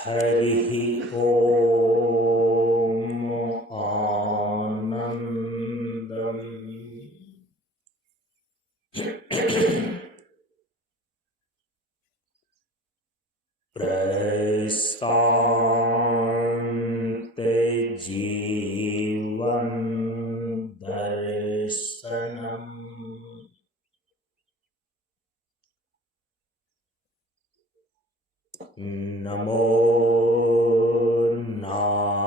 हरि ओम आनंदम प्रशान्ते जीवन दर्शनम नमो नारायण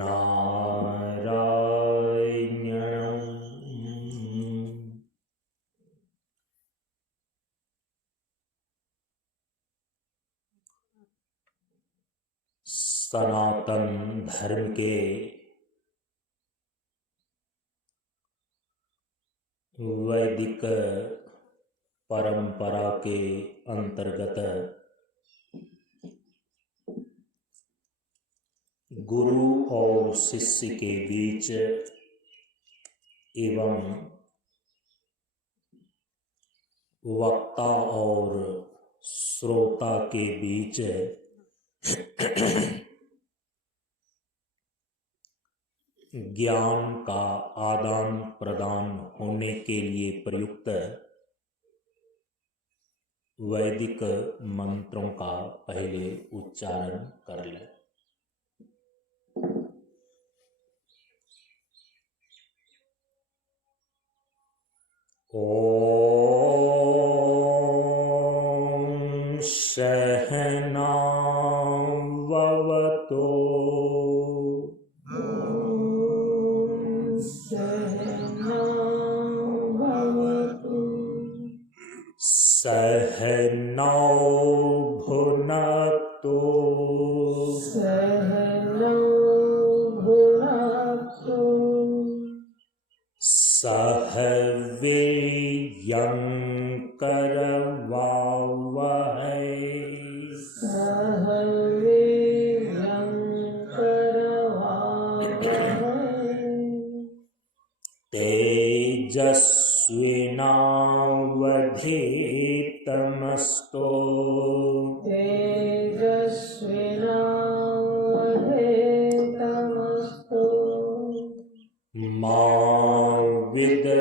नारायण। सनातन धर्म के वैदिक परंपरा के अंतर्गत गुरु और शिष्य के बीच एवं वक्ता और श्रोता के बीच ज्ञान का आदान प्रदान होने के लिए प्रयुक्त वैदिक मंत्रों का पहले उच्चारण कर लें। ओम सहनाववतु सहनौ भुनक्तु सह वीर्यं करवावहै तेजस्विनावधीतमस्तु मा विद्विषावहै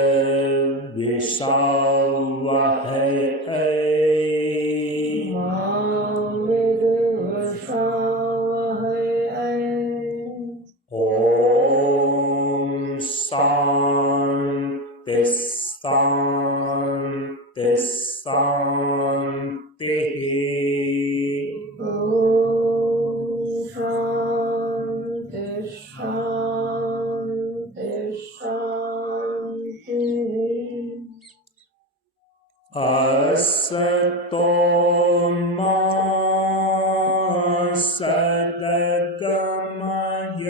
ओम शांति शांति शांति। असतो मा सद्गमय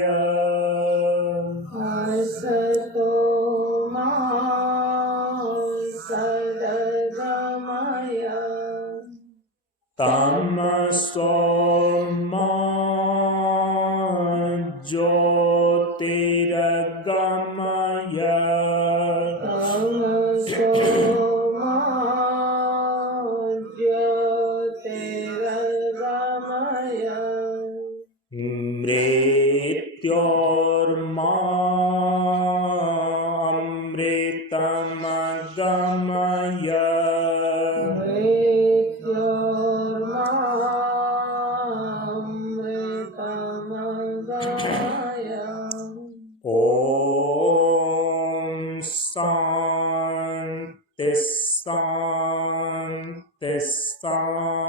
तमसो मा ज्योतिर्गमय मृत्योर्मा अमृतमगमय ओम शांति शांति शांति।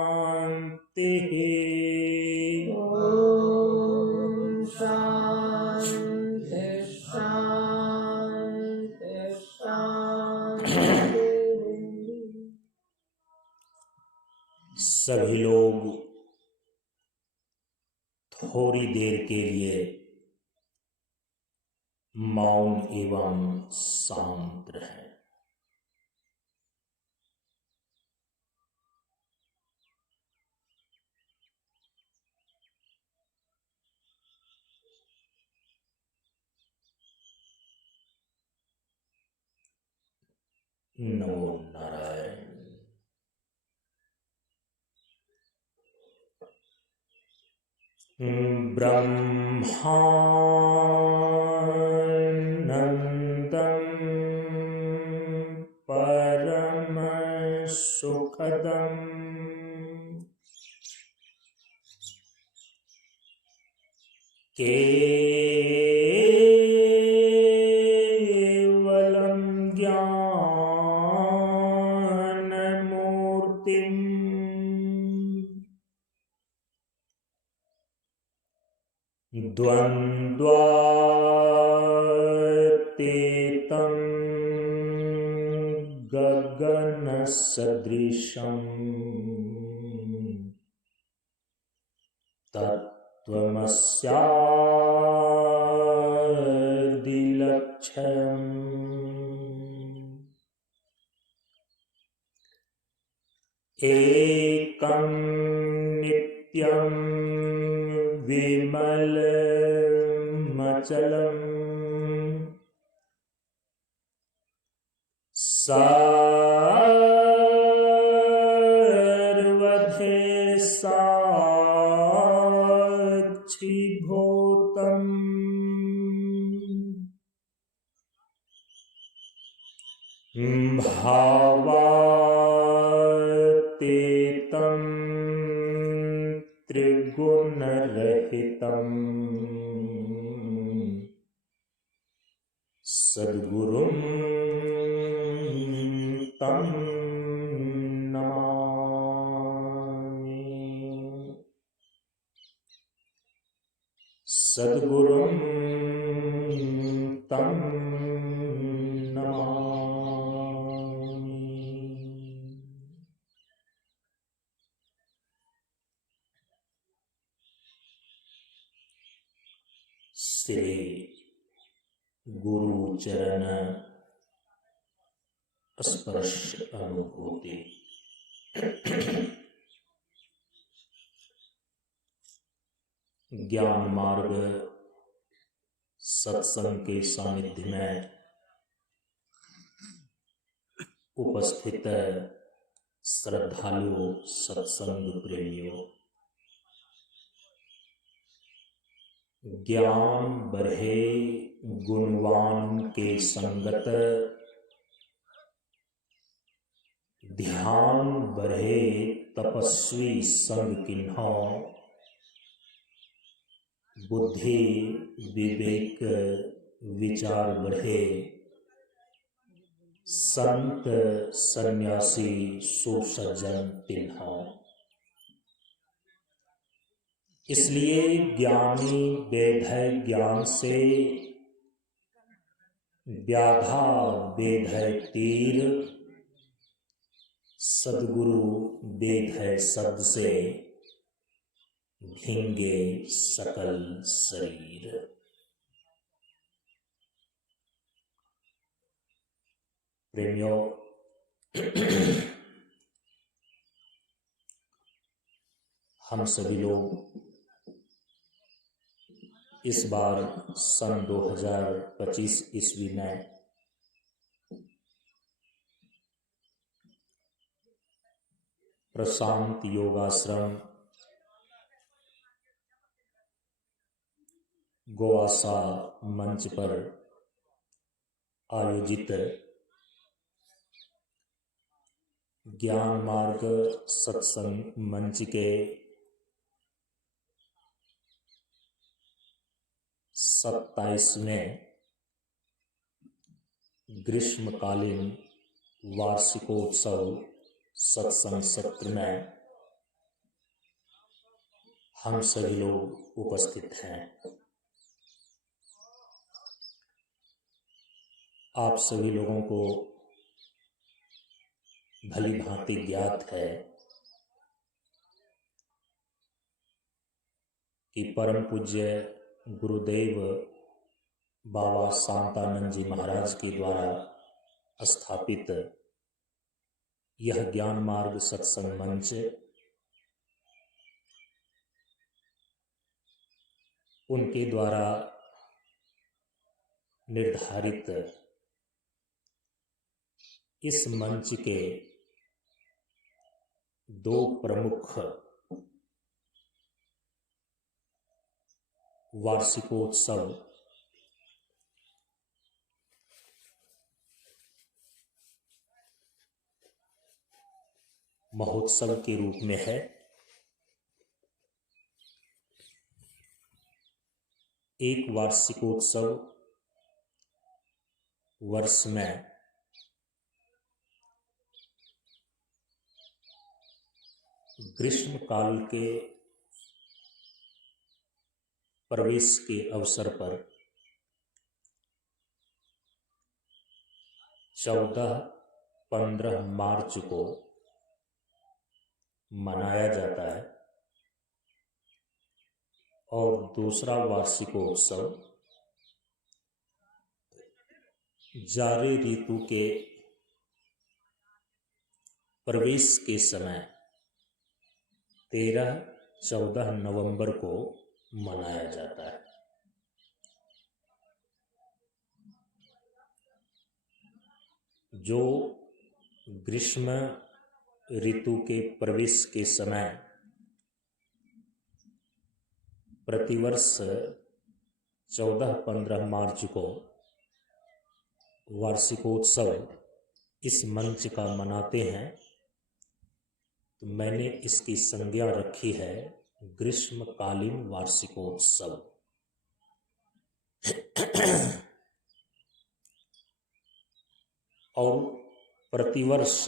सभी लोग थोड़ी देर के लिए मौन एवं शांत रहें। नमो नारायण। ब्रह्मानन्दं परम सुखदं केवलं ज्ञानमूर्तिम् द्वन्द्वातीतं गगनसदृशं तत्त्वमस्यादिलक्ष्यम् एकं नित्यं विमलमचलम् सर्वधि साक्षिभूतम् भावातीतं त्रिगुणरहितं सद्गुरुं तं नमामि। सद्गुरुं तं नमामि। श्री गुरु चरण स्पर्श अनुभूति। ज्ञान मार्ग सत्संग के सानिध्य में उपस्थित श्रद्धालुओं, सत्संग प्रेमियों, ज्ञान बढ़े गुणवान के संगत, ध्यान बढ़े तपस्वी संग किन्हों, बुद्धि विवेक विचार बढ़े संत सन्यासी सुसज्जन तिन्हों। इसलिए ज्ञानी बेधय ज्ञान से, व्याधा बेधय तीर, सद्गुरु बेधय शब्द से भींगे सकल शरीर। प्रेमियों, हम सभी लोग इस बार सन 2025 ईस्वी में प्रशांत योगाश्रम गोवासा मंच पर आयोजित ज्ञान मार्ग सत्संग मंच के 27वें ग्रीष्मकालीन वार्षिकोत्सव सत्संग सत्र में हम सभी लोग उपस्थित हैं। आप सभी लोगों को भली भांति ज्ञात है कि परम पूज्य गुरुदेव बाबा शांतानंद जी महाराज के द्वारा स्थापित यह ज्ञान मार्ग सत्संग मंच उनके द्वारा निर्धारित इस मंच के दो प्रमुख वार्षिकोत्सव महोत्सव के रूप में है। एक वार्षिकोत्सव वर्ष में ग्रीष्म काल के प्रवेश के अवसर पर 14-15 मार्च को मनाया जाता है और दूसरा वार्षिकोत्सव जाड़े ऋतु के प्रवेश के समय 13-14 नवंबर को मनाया जाता है। जो ग्रीष्म ऋतु के प्रवेश के समय प्रतिवर्ष 14-15 मार्च को वार्षिकोत्सव इस मंच का मनाते हैं, तो मैंने इसकी संज्ञा रखी है ग्रीष्मकालीन वार्षिकोत्सव। और प्रतिवर्ष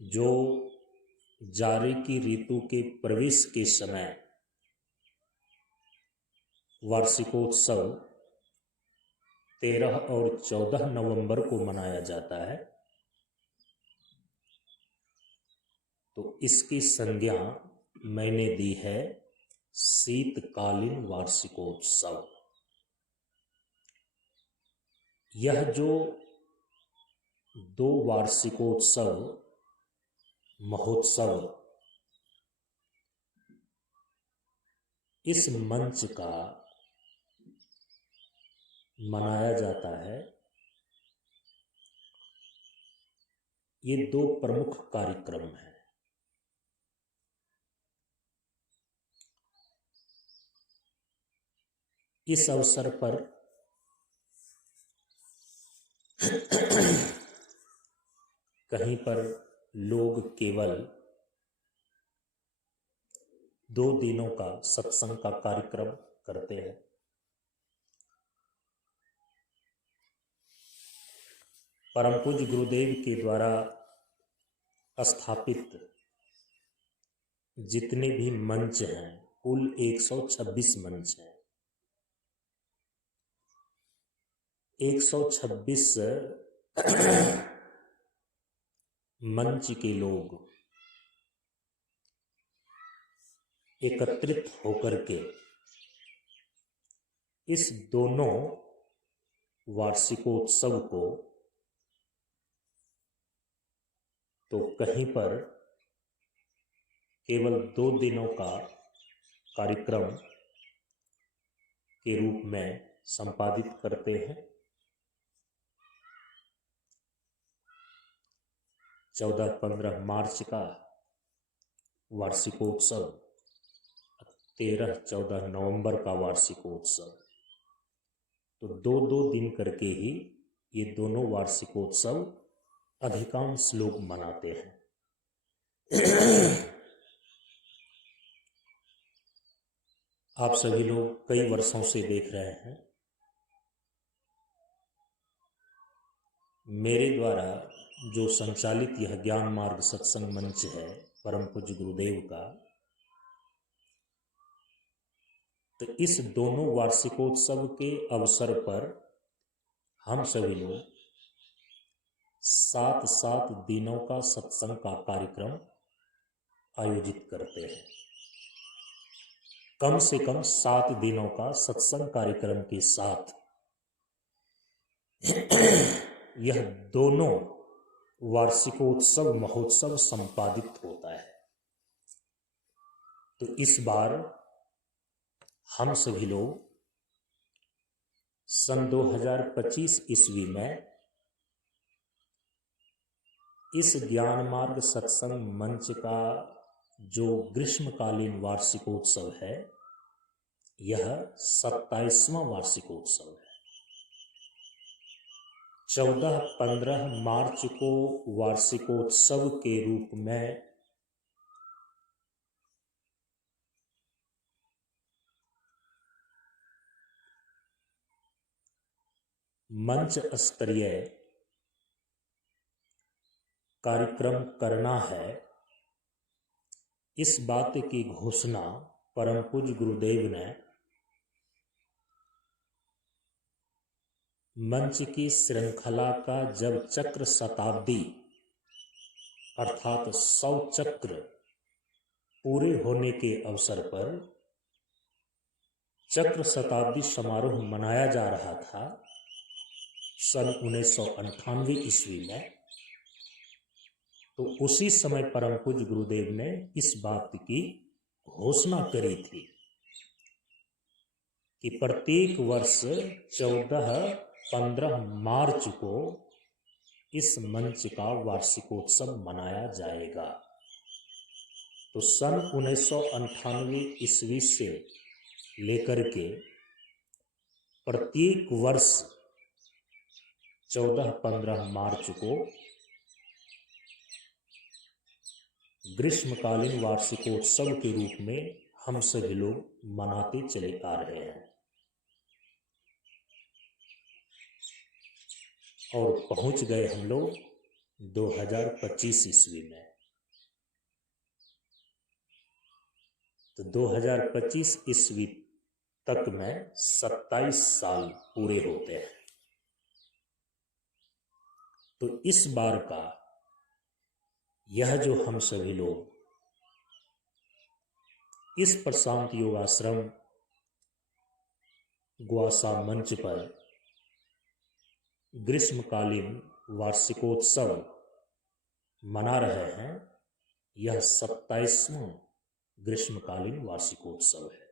जो जाड़े की ऋतु के प्रवेश के समय वार्षिकोत्सव 13 और 14 नवंबर को मनाया जाता है, तो इसकी संज्ञा मैंने दी है शीतकालीन वार्षिकोत्सव। यह जो दो वार्षिकोत्सव महोत्सव इस मंच का मनाया जाता है, ये दो प्रमुख कार्यक्रम हैं। इस अवसर पर कहीं पर लोग केवल 2 दिनों का सत्संग का कार्यक्रम करते हैं, परम पूज्य गुरुदेव के द्वारा स्थापित जितने भी मंच हैं, कुल 126 मंच हैं। 126 मंच के लोग एकत्रित होकर के इस दोनों वार्षिकोत्सव को तो कहीं पर केवल 2 दिनों का कार्यक्रम के रूप में संपादित करते हैं। 14-15 मार्च का वार्षिकोत्सव, 13-14 नवंबर का वार्षिकोत्सव, तो 2-2 दिन करके ही ये दोनों वार्षिकोत्सव अधिकांश लोग मनाते हैं। आप सभी लोग कई वर्षों से देख रहे हैं, मेरे द्वारा जो संचालित यह ज्ञान मार्ग सत्संग मंच है परम पूज्य गुरुदेव का, तो इस दोनों वार्षिकोत्सव के अवसर पर हम सभी लोग 7-7 दिनों का सत्संग का कार्यक्रम आयोजित करते हैं। कम से कम 7 दिनों का सत्संग कार्यक्रम के साथ यह दोनों वार्षिकोत्सव महोत्सव संपादित होता है। तो इस बार हम सभी लोग सन 2025 ईस्वी में इस ज्ञान मार्ग सत्संग मंच का जो ग्रीष्मकालीन वार्षिकोत्सव है, यह 27वां वार्षिकोत्सव है। 14-15 मार्च को वार्षिकोत्सव के रूप में मंच स्तरीय कार्यक्रम करना है। इस बात की घोषणा परम पूज्य गुरुदेव ने मंच की श्रृंखला का जब चक्र शताब्दी अर्थात 100 चक्र पूरे होने के अवसर पर चक्र शताब्दी समारोह मनाया जा रहा था सन 1998 ईस्वी में, तो उसी समय परम पूज्य गुरुदेव ने इस बात की घोषणा करी थी कि प्रत्येक वर्ष 14-15 मार्च को इस मंच का वार्षिकोत्सव मनाया जाएगा। तो सन 1998 ईस्वी से लेकर के प्रत्येक वर्ष 14-15 मार्च को ग्रीष्मकालीन वार्षिकोत्सव के रूप में हम सभी लोग मनाते चले आ रहे हैं और पहुंच गए हम लोग 2025 ईस्वी में। तो 2025 ईस्वी तक में 27 साल पूरे होते हैं। तो इस बार का यह जो हम सभी लोग इस प्रशांत योगाश्रम ग्वासा मंच पर ग्रीष्मकालीन वार्षिकोत्सव मना रहे हैं, यह 27वां ग्रीष्मकालीन वार्षिकोत्सव है।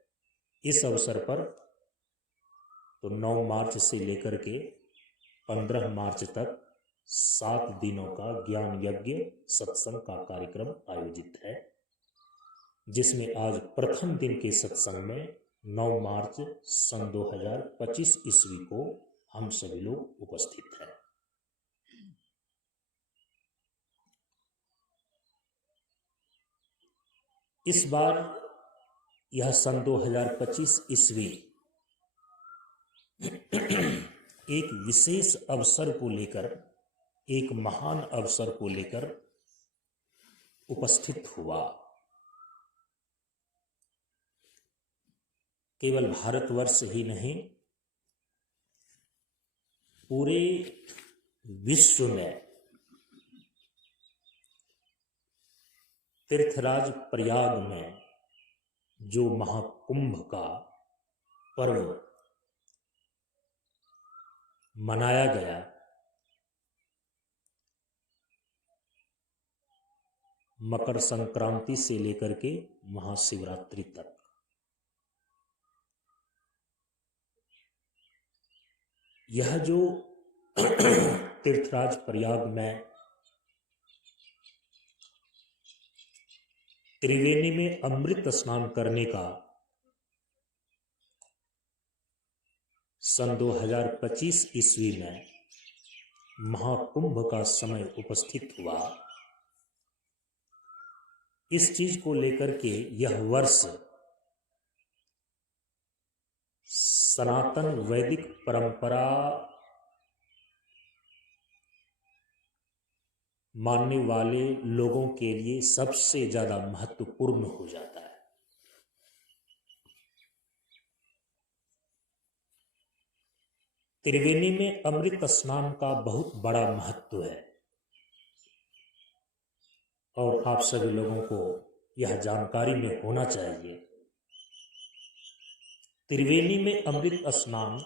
इस अवसर पर तो 9 मार्च से लेकर के 15 मार्च तक 7 दिनों का ज्ञान यज्ञ सत्संग का कार्यक्रम आयोजित है, जिसमें आज प्रथम दिन के सत्संग में 9 मार्च सन 2025 ईस्वी को हम सभी लोग उपस्थित हैं। इस बार यह सन 2025 ईस्वी एक विशेष अवसर को लेकर, एक महान अवसर को लेकर उपस्थित हुआ। केवल भारतवर्ष ही नहीं, पूरे विश्व में तीर्थराज प्रयाग में जो महाकुंभ का पर्व मनाया गया, मकर संक्रांति से लेकर के महाशिवरात्रि तक, यह जो तीर्थराज प्रयाग में त्रिवेणी में अमृत स्नान करने का सन 2025 ईस्वी में महाकुंभ का समय उपस्थित हुआ, इस चीज को लेकर के यह वर्ष सनातन वैदिक परंपरा मानने वाले लोगों के लिए सबसे ज्यादा महत्वपूर्ण हो जाता है। त्रिवेणी में अमृत स्नान का बहुत बड़ा महत्व है और आप सभी लोगों को यह जानकारी में होना चाहिए। त्रिवेणी में अमृत स्नान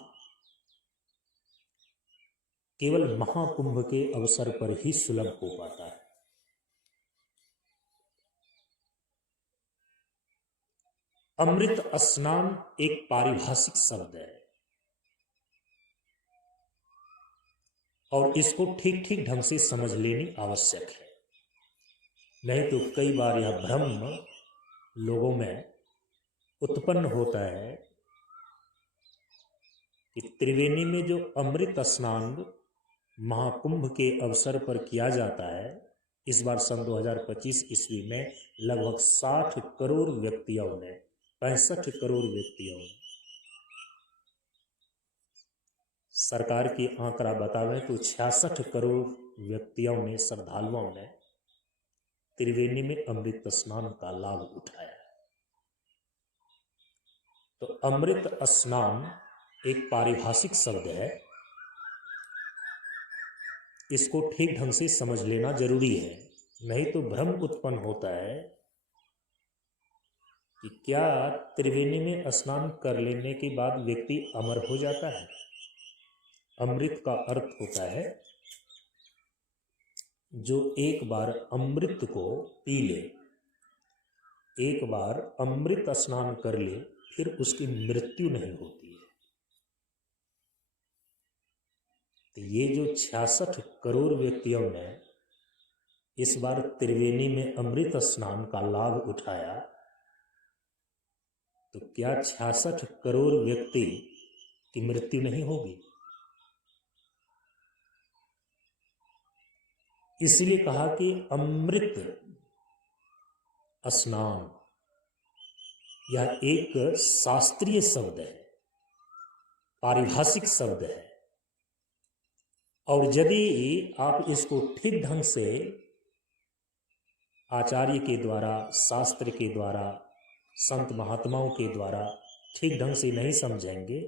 केवल महाकुंभ के अवसर पर ही सुलभ हो पाता है। अमृत स्नान एक पारिभाषिक शब्द है और इसको ठीक ठीक ढंग से समझ लेनी आवश्यक है। नहीं तो कई बार यह भ्रम लोगों में उत्पन्न होता है कि त्रिवेणी में जो अमृत स्नान महाकुंभ के अवसर पर किया जाता है, इस बार सन 2025 ईस्वी में लगभग 60 करोड़ व्यक्तियों ने, 65 करोड़ व्यक्तियों ने, सरकार की आंकड़ा बतावे तो 66 करोड़ व्यक्तियों ने, श्रद्धालुओं ने त्रिवेणी में अमृत स्नान का लाभ उठाया। तो अमृत स्नान एक पारिभाषिक शब्द है, इसको ठीक ढंग से समझ लेना जरूरी है, नहीं तो भ्रम उत्पन्न होता है कि क्या त्रिवेणी में स्नान कर लेने के बाद व्यक्ति अमर हो जाता है। अमृत का अर्थ होता है जो एक बार अमृत को पी ले, एक बार अमृत स्नान कर ले, फिर उसकी मृत्यु नहीं होती है। तो ये जो 66 करोड़ व्यक्तियों ने इस बार त्रिवेणी में अमृत स्नान का लाभ उठाया, तो क्या 66 करोड़ व्यक्ति की मृत्यु नहीं होगी। इसलिए कहा कि अमृत स्नान यह एक शास्त्रीय शब्द है, पारिभाषिक शब्द है, और यदि आप इसको ठीक ढंग से आचार्य के द्वारा, शास्त्र के द्वारा, संत महात्माओं के द्वारा ठीक ढंग से नहीं समझेंगे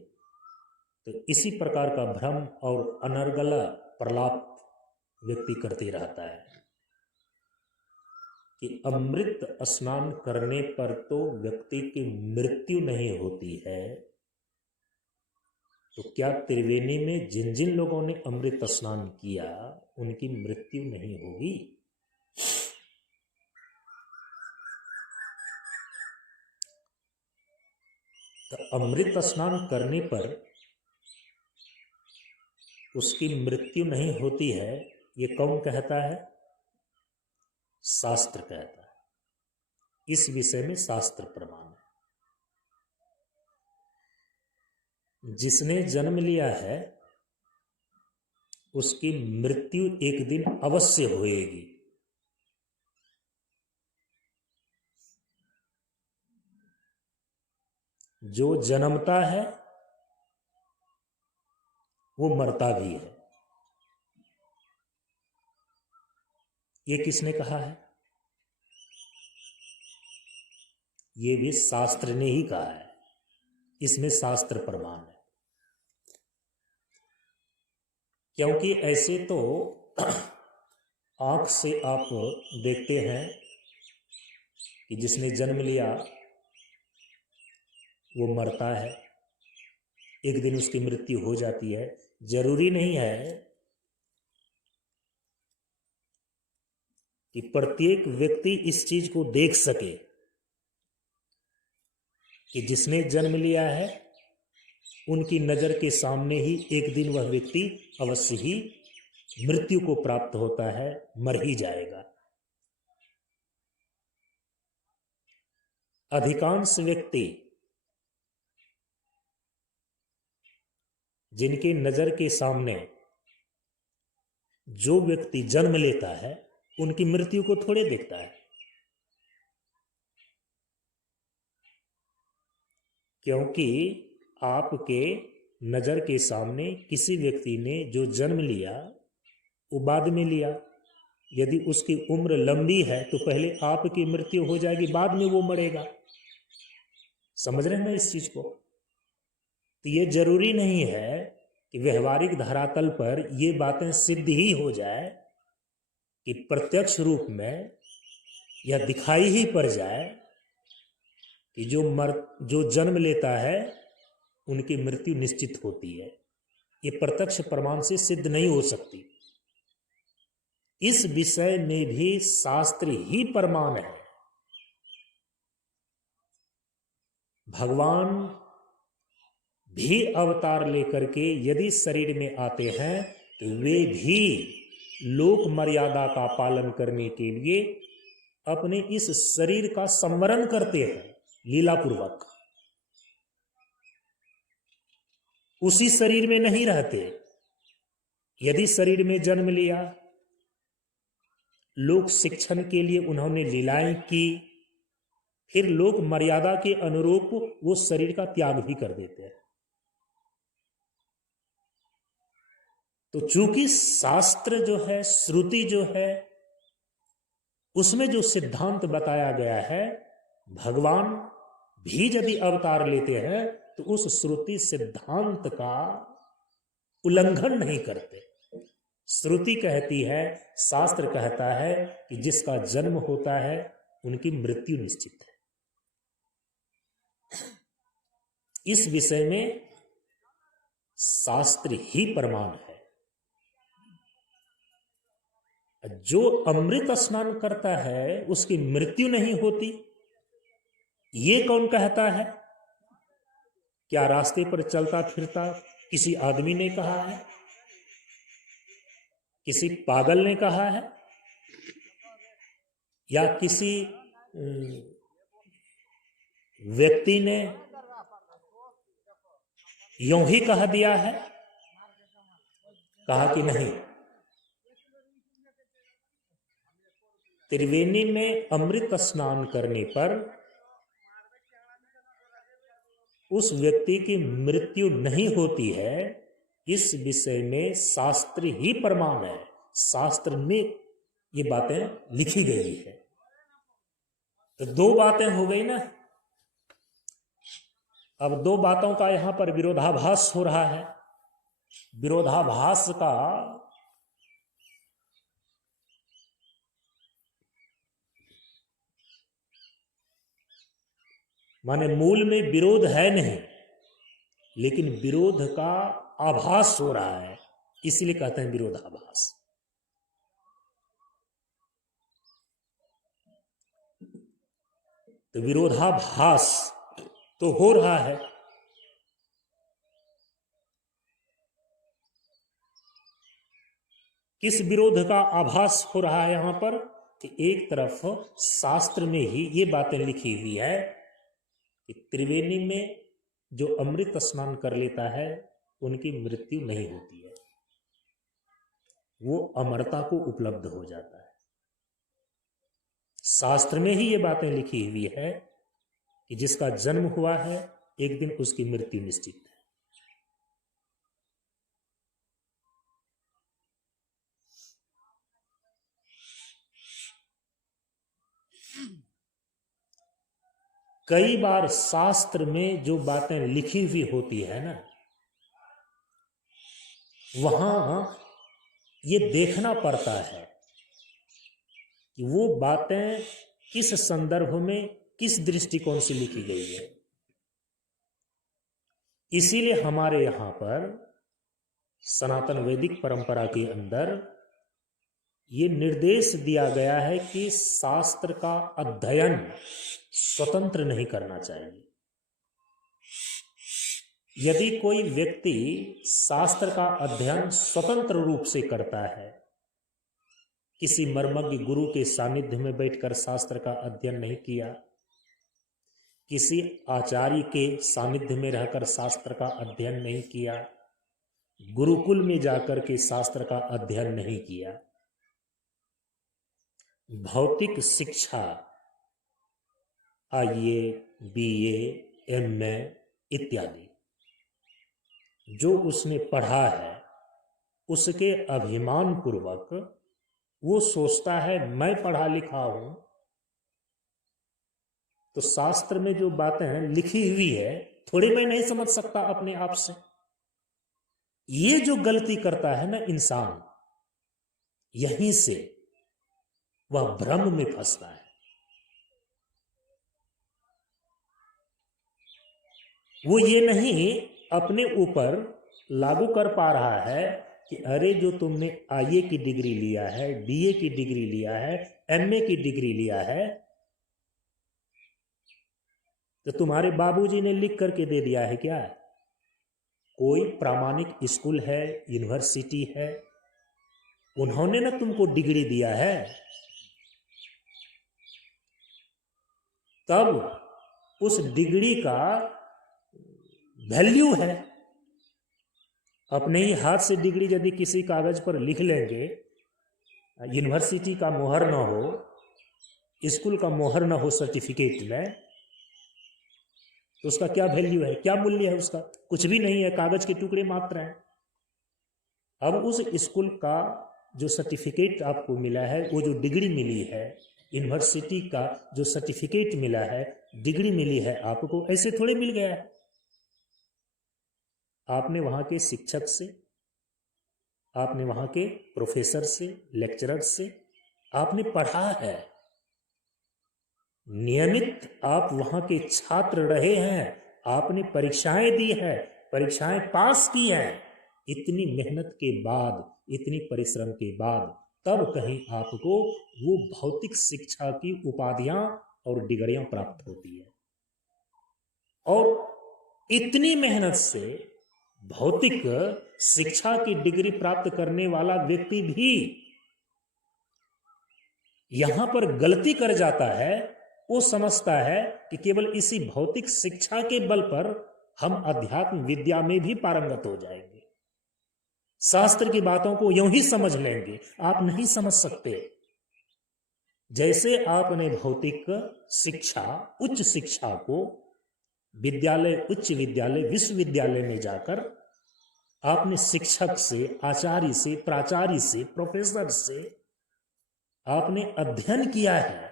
तो इसी प्रकार का भ्रम और अनर्गला प्रलाप व्यक्ति करते रहता है कि अमृत स्नान करने पर तो व्यक्ति की मृत्यु नहीं होती है। तो क्या त्रिवेणी में जिन जिन लोगों ने अमृत स्नान किया उनकी मृत्यु नहीं होगी। तो अमृत स्नान करने पर उसकी मृत्यु नहीं होती है, ये कौन कहता है। शास्त्र कहता है। इस विषय में शास्त्र प्रमाण है। जिसने जन्म लिया है उसकी मृत्यु एक दिन अवश्य होएगी। जो जन्मता है वो मरता भी है। ये किसने कहा है। ये भी शास्त्र ने ही कहा है। इसमें शास्त्र प्रमाण है। क्योंकि ऐसे तो आंख से आप देखते हैं कि जिसने जन्म लिया वो मरता है, एक दिन उसकी मृत्यु हो जाती है। जरूरी नहीं है कि प्रत्येक व्यक्ति इस चीज को देख सके कि जिसने जन्म लिया है उनकी नजर के सामने ही एक दिन वह व्यक्ति अवश्य ही मृत्यु को प्राप्त होता है, मर ही जाएगा। अधिकांश व्यक्ति जिनके नजर के सामने जो व्यक्ति जन्म लेता है उनकी मृत्यु को थोड़े देखता है। क्योंकि आपके नजर के सामने किसी व्यक्ति ने जो जन्म लिया वो बाद में लिया। यदि उसकी उम्र लंबी है तो पहले आपकी मृत्यु हो जाएगी, बाद में वो मरेगा। समझ रहे हैं ना इस चीज को। तो ये जरूरी नहीं है कि व्यवहारिक धरातल पर ये बातें सिद्ध ही हो जाए कि प्रत्यक्ष रूप में यह दिखाई ही पड़ जाए कि जो जन्म लेता है उनकी मृत्यु निश्चित होती है। ये प्रत्यक्ष प्रमाण से सिद्ध नहीं हो सकती। इस विषय में भी शास्त्र ही प्रमाण है। भगवान भी अवतार लेकर के यदि शरीर में आते हैं तो वे भी लोक मर्यादा का पालन करने के लिए अपने इस शरीर का संवरण करते हैं लीलापूर्वक, उसी शरीर में नहीं रहते। यदि शरीर में जन्म लिया, लोक शिक्षण के लिए उन्होंने लीलाएं की, फिर लोक मर्यादा के अनुरूप वो शरीर का त्याग भी कर देते हैं। तो चूंकि शास्त्र जो है, श्रुति जो है, उसमें जो सिद्धांत बताया गया है, भगवान भी यदि अवतार लेते हैं तो उस श्रुति सिद्धांत का उल्लंघन नहीं करते। श्रुति कहती है, शास्त्र कहता है कि जिसका जन्म होता है उनकी मृत्यु निश्चित है। इस विषय में शास्त्र ही प्रमाण है। जो अमृत स्नान करता है उसकी मृत्यु नहीं होती, ये कौन कहता है? क्या रास्ते पर चलता फिरता किसी आदमी ने कहा है? किसी पागल ने कहा है? या किसी व्यक्ति ने यूं ही कह दिया है? कहा कि नहीं, त्रिवेणी में अमृत स्नान करने पर उस व्यक्ति की मृत्यु नहीं होती है। इस विषय में शास्त्र ही प्रमाण है। शास्त्र में ये बातें लिखी गई है। तो दो बातें हो गई ना। अब दो बातों का यहां पर विरोधाभास हो रहा है। विरोधाभास का माने मूल में विरोध है नहीं, लेकिन विरोध का आभास हो रहा है, इसलिए कहते हैं विरोधाभास। तो विरोधाभास तो हो रहा है। किस विरोध का आभास हो रहा है यहां पर? कि एक तरफ शास्त्र में ही ये बातें लिखी हुई है कि त्रिवेणी में जो अमृत स्नान कर लेता है उनकी मृत्यु नहीं होती है, वो अमरता को उपलब्ध हो जाता है। शास्त्र में ही ये बातें लिखी हुई है कि जिसका जन्म हुआ है एक दिन उसकी मृत्यु निश्चित है। कई बार शास्त्र में जो बातें लिखी हुई होती है ना, वहां ये देखना पड़ता है कि वो बातें किस संदर्भ में, किस दृष्टिकोण से लिखी गई है। इसीलिए हमारे यहां पर सनातन वैदिक परंपरा के अंदर ये निर्देश दिया गया है कि शास्त्र का अध्ययन स्वतंत्र नहीं करना चाहिए। यदि कोई व्यक्ति शास्त्र का अध्ययन स्वतंत्र रूप से करता है, किसी मर्मज्ञ गुरु के सानिध्य में बैठकर शास्त्र का अध्ययन नहीं किया, किसी आचार्य के सानिध्य में रहकर शास्त्र का अध्ययन नहीं किया, गुरुकुल में जाकर के शास्त्र का अध्ययन नहीं किया, भौतिक शिक्षा आईए, बीए, एमए इत्यादि जो उसने पढ़ा है, उसके अभिमान पूर्वक वो सोचता है मैं पढ़ा लिखा हूं, तो शास्त्र में जो बातें हैं लिखी हुई है थोड़ी मैं नहीं समझ सकता अपने आप से। ये जो गलती करता है ना इंसान, यहीं से वह भ्रम में फंसता है। वो ये नहीं अपने ऊपर लागू कर पा रहा है कि अरे जो तुमने आईए की डिग्री लिया है, बीए की डिग्री लिया है, एमए की डिग्री लिया है, तो तुम्हारे बाबूजी ने लिख करके दे दिया है क्या? कोई प्रामाणिक स्कूल है, यूनिवर्सिटी है, उन्होंने ना तुमको डिग्री दिया है। तब उस डिग्री का वैल्यू है। अपने ही हाथ से डिग्री यदि किसी कागज पर लिख लेंगे, यूनिवर्सिटी का मोहर ना हो, स्कूल का मोहर ना हो सर्टिफिकेट में, तो उसका क्या वैल्यू है, क्या मूल्य है उसका? कुछ भी नहीं है, कागज के टुकड़े मात्र हैं। अब उस स्कूल का जो सर्टिफिकेट आपको मिला है, वो जो डिग्री मिली है, यूनिवर्सिटी का जो सर्टिफिकेट मिला है, डिग्री मिली है आपको, ऐसे थोड़े मिल गया है। आपने वहां के शिक्षक से, आपने वहां के प्रोफेसर से, लेक्चरर से आपने पढ़ा है, नियमित आप वहां के छात्र रहे हैं, आपने परीक्षाएं दी है, परीक्षाएं पास की हैं। इतनी मेहनत के बाद, इतनी परिश्रम के बाद तब कहीं आपको वो भौतिक शिक्षा की उपाधियां और डिग्रियां प्राप्त होती है। और इतनी मेहनत से भौतिक शिक्षा की डिग्री प्राप्त करने वाला व्यक्ति भी यहां पर गलती कर जाता है। वो समझता है कि केवल इसी भौतिक शिक्षा के बल पर हम अध्यात्म विद्या में भी पारंगत हो जाएंगे, शास्त्र की बातों को यूं ही समझ लेंगे। आप नहीं समझ सकते। जैसे आपने भौतिक शिक्षा, उच्च शिक्षा को विद्यालय, उच्च विद्यालय, विश्वविद्यालय में जाकर आपने शिक्षक से, आचार्य से, प्राचार्य से, प्रोफेसर से आपने अध्ययन किया है,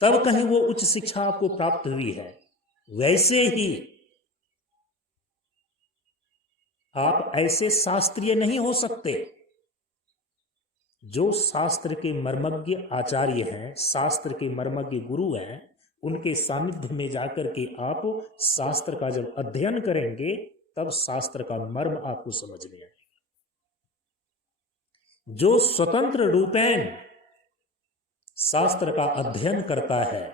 तब कहीं वो उच्च शिक्षा आपको प्राप्त हुई है। वैसे ही आप ऐसे शास्त्रीय नहीं हो सकते। जो शास्त्र के मर्मज्ञ आचार्य हैं, शास्त्र के मर्मज्ञ गुरु हैं, उनके सानिध्य में जाकर के आप शास्त्र का जब अध्ययन करेंगे, तब शास्त्र का मर्म आपको समझ में आएगा। जो स्वतंत्र रूपेण शास्त्र का अध्ययन करता है,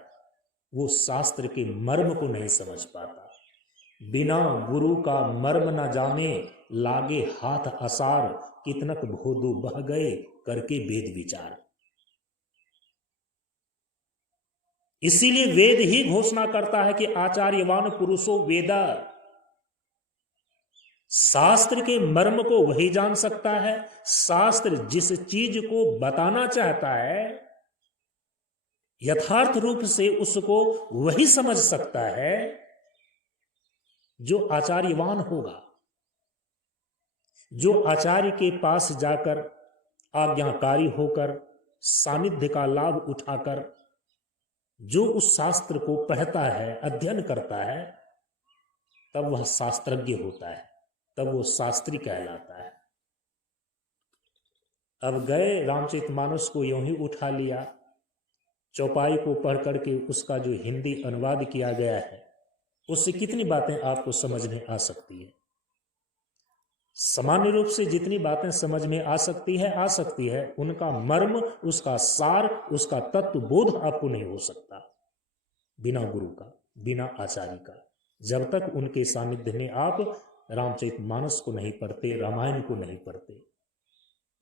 वो शास्त्र के मर्म को नहीं समझ पाता। बिना गुरु का मर्म न जाने, लागे हाथ असार, कितनक भोदू बह गए, करके वेद विचार। इसीलिए वेद ही घोषणा करता है कि आचार्यवान पुरुषो वेदा। शास्त्र के मर्म को वही जान सकता है, शास्त्र जिस चीज को बताना चाहता है यथार्थ रूप से उसको वही समझ सकता है जो आचार्यवान होगा, जो आचार्य के पास जाकर आज्ञाकारी होकर, सानिध्य का लाभ उठाकर जो उस शास्त्र को पढ़ता है, अध्ययन करता है, तब वह शास्त्रज्ञ होता है, तब वो शास्त्री कहलाता है। अब गए रामचरितमानस को यूं ही उठा लिया, चौपाई को पढ़ करके उसका जो हिंदी अनुवाद किया गया है, उससे कितनी बातें आपको समझ में आ सकती है। सामान्य रूप से जितनी बातें समझ में आ सकती है, उनका मर्म, उसका सार, उसका तत्व बोध आपको नहीं हो सकता बिना गुरु का, बिना आचार्य का। जब तक उनके सानिध्य में आप रामचरितमानस को नहीं पढ़ते, रामायण को नहीं पढ़ते।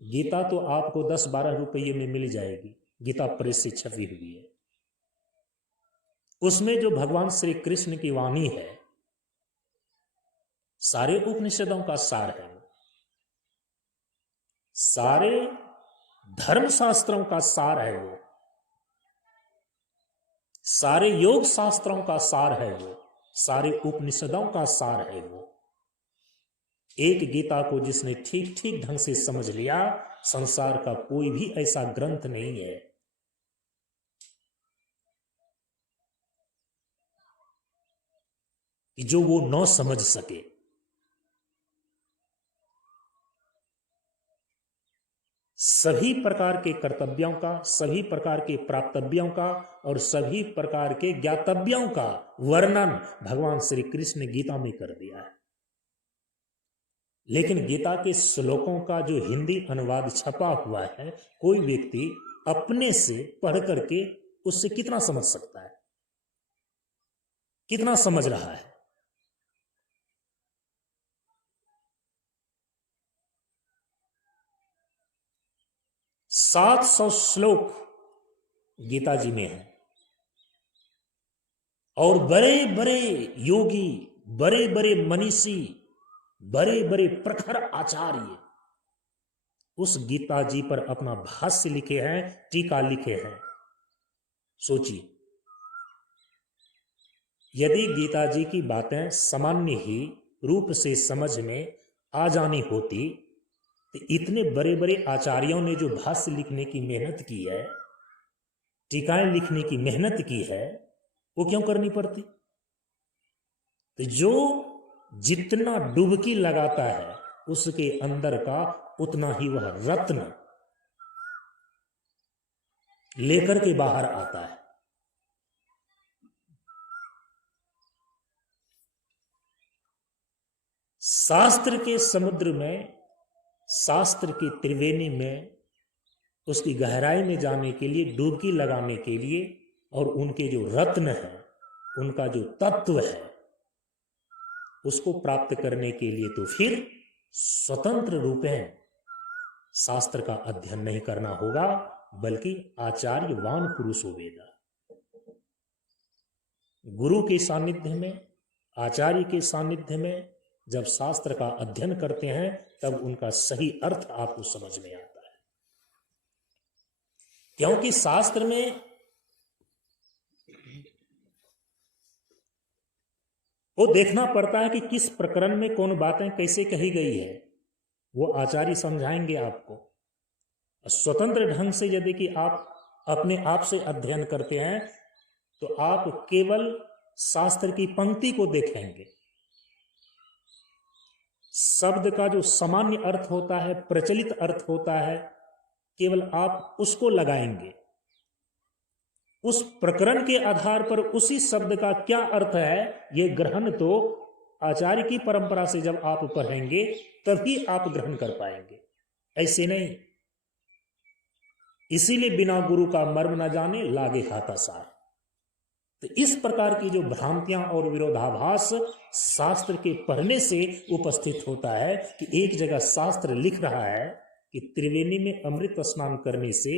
गीता तो आपको 10-12 रुपये में मिल जाएगी, गीता प्रेस से छपी हुई है। उसमें जो भगवान श्री कृष्ण की वाणी है, सारे उपनिषदों का सार है, सारे धर्मशास्त्रों का सार है वो, सारे योग शास्त्रों का सार है वो, सारे उपनिषदों का सार है वो। एक गीता को जिसने ठीक ठीक ढंग से समझ लिया, संसार का कोई भी ऐसा ग्रंथ नहीं है कि जो वो न समझ सके। सभी प्रकार के कर्तव्यों का, सभी प्रकार के प्राप्तव्यों का और सभी प्रकार के ज्ञातव्यों का वर्णन भगवान श्री कृष्ण ने गीता में कर दिया है। लेकिन गीता के श्लोकों का जो हिंदी अनुवाद छपा हुआ है, कोई व्यक्ति अपने से पढ़ करके उससे कितना समझ सकता है, कितना समझ रहा है? 700 श्लोक गीता जी में है। और बड़े बड़े योगी, बड़े बड़े मनीषी, बड़े बड़े प्रखर आचार्य उस गीता जी पर अपना भाष्य लिखे हैं, टीका लिखे हैं। सोचिए, यदि गीता जी की बातें सामान्य ही रूप से समझ में आ जानी होती तो इतने बड़े बड़े आचार्यों ने जो भाष्य लिखने की मेहनत की है, टीकाएं लिखने की मेहनत की है, वो क्यों करनी पड़ती? तो जो जितना डुबकी लगाता है उसके अंदर का उतना ही वह रत्न लेकर के बाहर आता है। शास्त्र के समुद्र में, शास्त्र की त्रिवेणी में, उसकी गहराई में जाने के लिए, डुबकी लगाने के लिए, और उनके जो रत्न है, उनका जो तत्व है, उसको प्राप्त करने के लिए तो फिर स्वतंत्र रूपेण शास्त्र का अध्ययन नहीं करना होगा, बल्कि आचार्यवान पुरुष होवेगा। गुरु के सानिध्य में, आचार्य के सानिध्य में जब शास्त्र का अध्ययन करते हैं तब उनका सही अर्थ आपको समझ में आता है। क्योंकि शास्त्र में वो देखना पड़ता है कि किस प्रकरण में कौन बातें कैसे कही गई है, वो आचार्य समझाएंगे आपको। स्वतंत्र ढंग से यदि कि आप अपने आप से अध्ययन करते हैं तो आप केवल शास्त्र की पंक्ति को देखेंगे, शब्द का जो सामान्य अर्थ होता है, प्रचलित अर्थ होता है, केवल आप उसको लगाएंगे। उस प्रकरण के आधार पर उसी शब्द का क्या अर्थ है, ये ग्रहण तो आचार्य की परंपरा से जब आप पढ़ेंगे तभी आप ग्रहण कर पाएंगे, ऐसे नहीं। इसीलिए बिना गुरु का मर्म न जाने लागे हाथा सार। तो इस प्रकार की जो भ्रांतियां और विरोधाभास शास्त्र के पढ़ने से उपस्थित होता है कि एक जगह शास्त्र लिख रहा है कि त्रिवेणी में अमृत स्नान करने से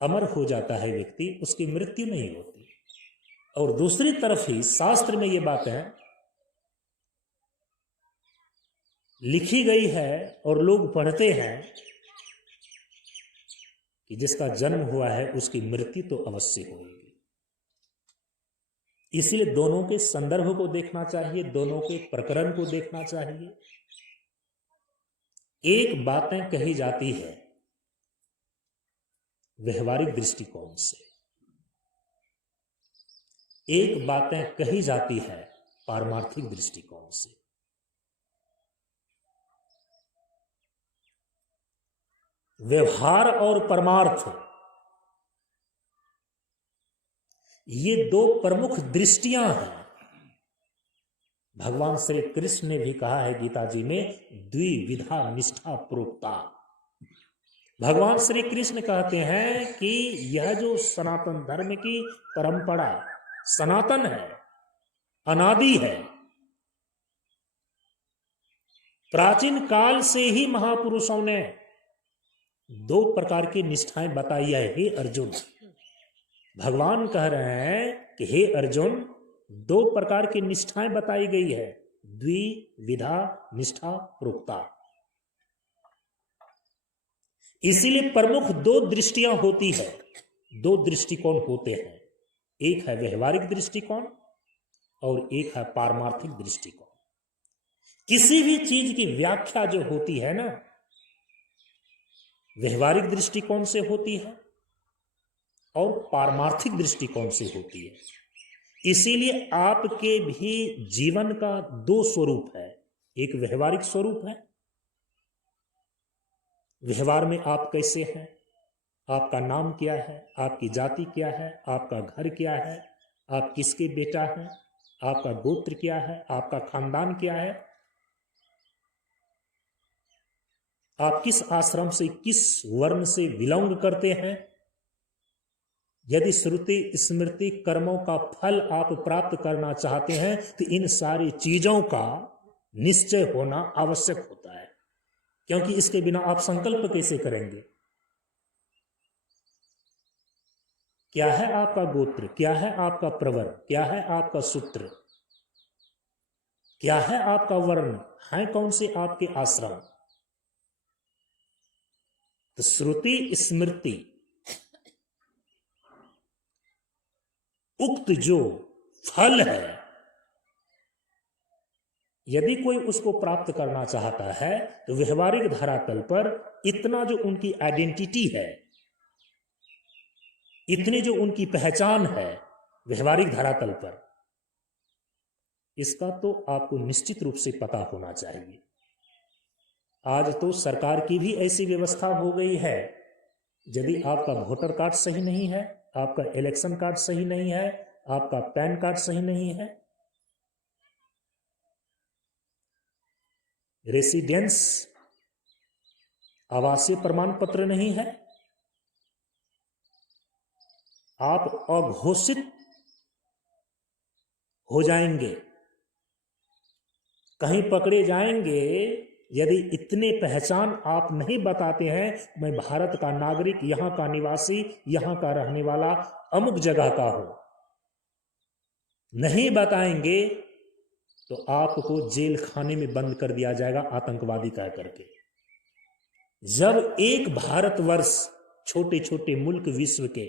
अमर हो जाता है व्यक्ति, उसकी मृत्यु नहीं होती। और दूसरी तरफ ही शास्त्र में ये बातें लिखी गई है और लोग पढ़ते हैं कि जिसका जन्म हुआ है उसकी मृत्यु तो अवश्य होगी। इसलिए दोनों के संदर्भ को देखना चाहिए, दोनों के प्रकरण को देखना चाहिए। एक बातें कही जाती है व्यवहारिक दृष्टिकोण से, एक बातें कही जाती है पारमार्थिक दृष्टिकोण से। व्यवहार और परमार्थ, ये दो प्रमुख दृष्टियां हैं। भगवान श्री कृष्ण ने भी कहा है गीता जी में, द्विविधा निष्ठा प्रोक्ता। भगवान श्री कृष्ण कहते हैं कि यह जो सनातन धर्म की परंपरा सनातन है, अनादि है, प्राचीन काल से ही महापुरुषों ने दो प्रकार की निष्ठाएं बताई है। हे अर्जुन, भगवान कह रहे हैं कि हे अर्जुन, दो प्रकार की निष्ठाएं बताई गई है, द्विविधा निष्ठा प्रोक्ता। इसीलिए प्रमुख दो दृष्टियां होती है, दो दृष्टिकोण होते हैं। एक है व्यवहारिक दृष्टिकोण और एक है पारमार्थिक दृष्टिकोण। किसी भी चीज की व्याख्या जो होती है ना, व्यवहारिक दृष्टिकोण से होती है और पारमार्थिक दृष्टिकोण से होती है। इसीलिए आपके भी जीवन का दो स्वरूप है। एक व्यवहारिक स्वरूप है, व्यवहार में आप कैसे हैं, आपका नाम क्या है, आपकी जाति क्या है, आपका घर क्या है, आप किसके बेटा हैं, आपका गोत्र क्या है, आपका खानदान क्या है, आप किस आश्रम से, किस वर्ण से बिलोंग करते हैं। यदि श्रुति स्मृति कर्मों का फल आप प्राप्त करना चाहते हैं तो इन सारी चीजों का निश्चय होना आवश्यक होता है, क्योंकि इसके बिना आप संकल्प कैसे करेंगे। क्या है आपका गोत्र, क्या है आपका प्रवर, क्या है आपका सूत्र, क्या है आपका वर्ण, है कौन से आपके आश्रम। तो श्रुति स्मृति उक्त जो फल है, यदि कोई उसको प्राप्त करना चाहता है तो व्यवहारिक धरातल पर इतना जो उनकी आइडेंटिटी है, इतनी जो उनकी पहचान है व्यवहारिक धरातल पर, इसका तो आपको निश्चित रूप से पता होना चाहिए। आज तो सरकार की भी ऐसी व्यवस्था हो गई है, यदि आपका वोटर कार्ड सही नहीं है, आपका इलेक्शन कार्ड सही नहीं है, आपका पैन कार्ड सही नहीं है, रेसिडेंस आवासीय प्रमाण पत्र नहीं है, आप अघोषित हो जाएंगे, कहीं पकड़े जाएंगे। यदि इतने पहचान आप नहीं बताते हैं, मैं भारत का नागरिक, यहां का निवासी, यहां का रहने वाला, अमुक जगह का हूं, नहीं बताएंगे तो आपको जेल खाने में बंद कर दिया जाएगा आतंकवादी कह करके। जब एक भारतवर्ष, छोटे छोटे मुल्क विश्व के,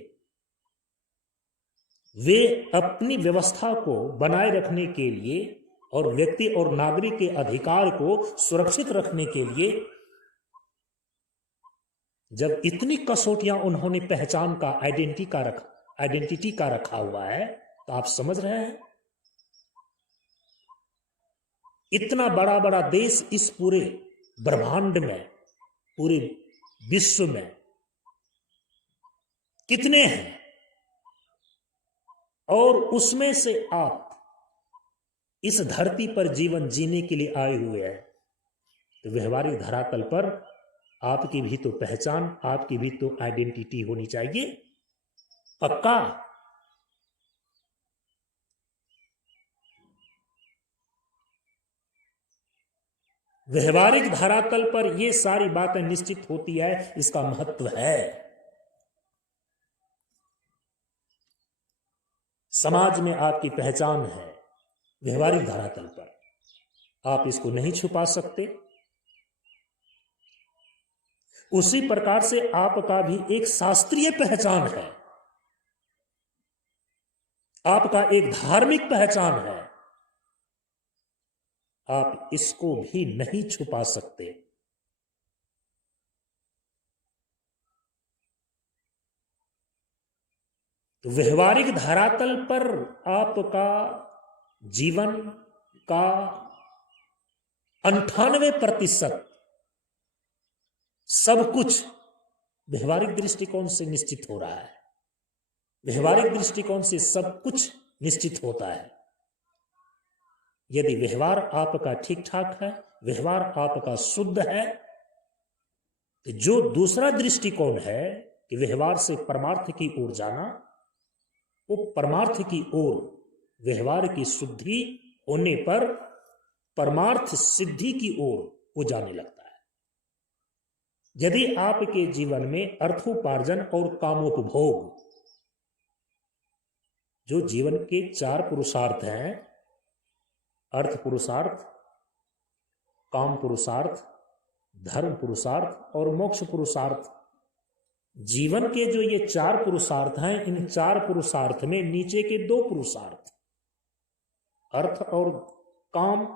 वे अपनी व्यवस्था को बनाए रखने के लिए और व्यक्ति और नागरिक के अधिकार को सुरक्षित रखने के लिए जब इतनी कसौटियां उन्होंने पहचान का, आइडेंटिटी का रखा हुआ है, तो आप समझ रहे हैं इतना बड़ा बड़ा देश इस पूरे ब्रह्मांड में, पूरे विश्व में कितने हैं, और उसमें से आप इस धरती पर जीवन जीने के लिए आए हुए हैं। तो व्यवहारिक धरातल पर आपकी भी तो पहचान, आपकी भी तो आइडेंटिटी होनी चाहिए पक्का। व्यवहारिक धरातल पर ये सारी बातें निश्चित होती है, इसका महत्व है। समाज में आपकी पहचान है व्यवहारिक धरातल पर, आप इसको नहीं छुपा सकते। उसी प्रकार से आपका भी एक शास्त्रीय पहचान है, आपका एक धार्मिक पहचान है, आप इसको भी नहीं छुपा सकते। तो व्यवहारिक धरातल पर आपका जीवन का 98% सब कुछ व्यवहारिक दृष्टिकोण से निश्चित हो रहा है। व्यवहारिक दृष्टिकोण से सब कुछ निश्चित होता है। यदि व्यवहार आपका ठीक ठाक है, व्यवहार आपका शुद्ध है, तो जो दूसरा दृष्टिकोण है कि व्यवहार से परमार्थ की ओर जाना, वो परमार्थ की ओर व्यवहार की शुद्धि होने पर परमार्थ सिद्धि की ओर वो जाने लगता है। यदि आपके जीवन में अर्थोपार्जन और कामोपभोग, जो जीवन के 4 पुरुषार्थ हैं, अर्थ पुरुषार्थ, काम पुरुषार्थ, धर्म पुरुषार्थ और मोक्ष पुरुषार्थ, जीवन के जो ये 4 पुरुषार्थ हैं, इन 4 पुरुषार्थ में नीचे के 2 पुरुषार्थ, अर्थ और काम,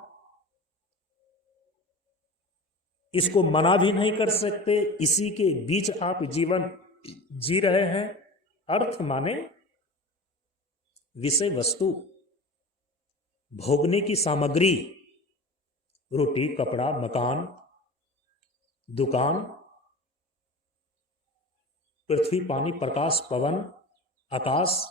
इसको मना भी नहीं कर सकते। इसी के बीच आप जीवन जी रहे हैं। अर्थ माने विषय वस्तु, भोगने की सामग्री, रोटी, कपड़ा, मकान, दुकान, पृथ्वी, पानी, प्रकाश, पवन, आकाश,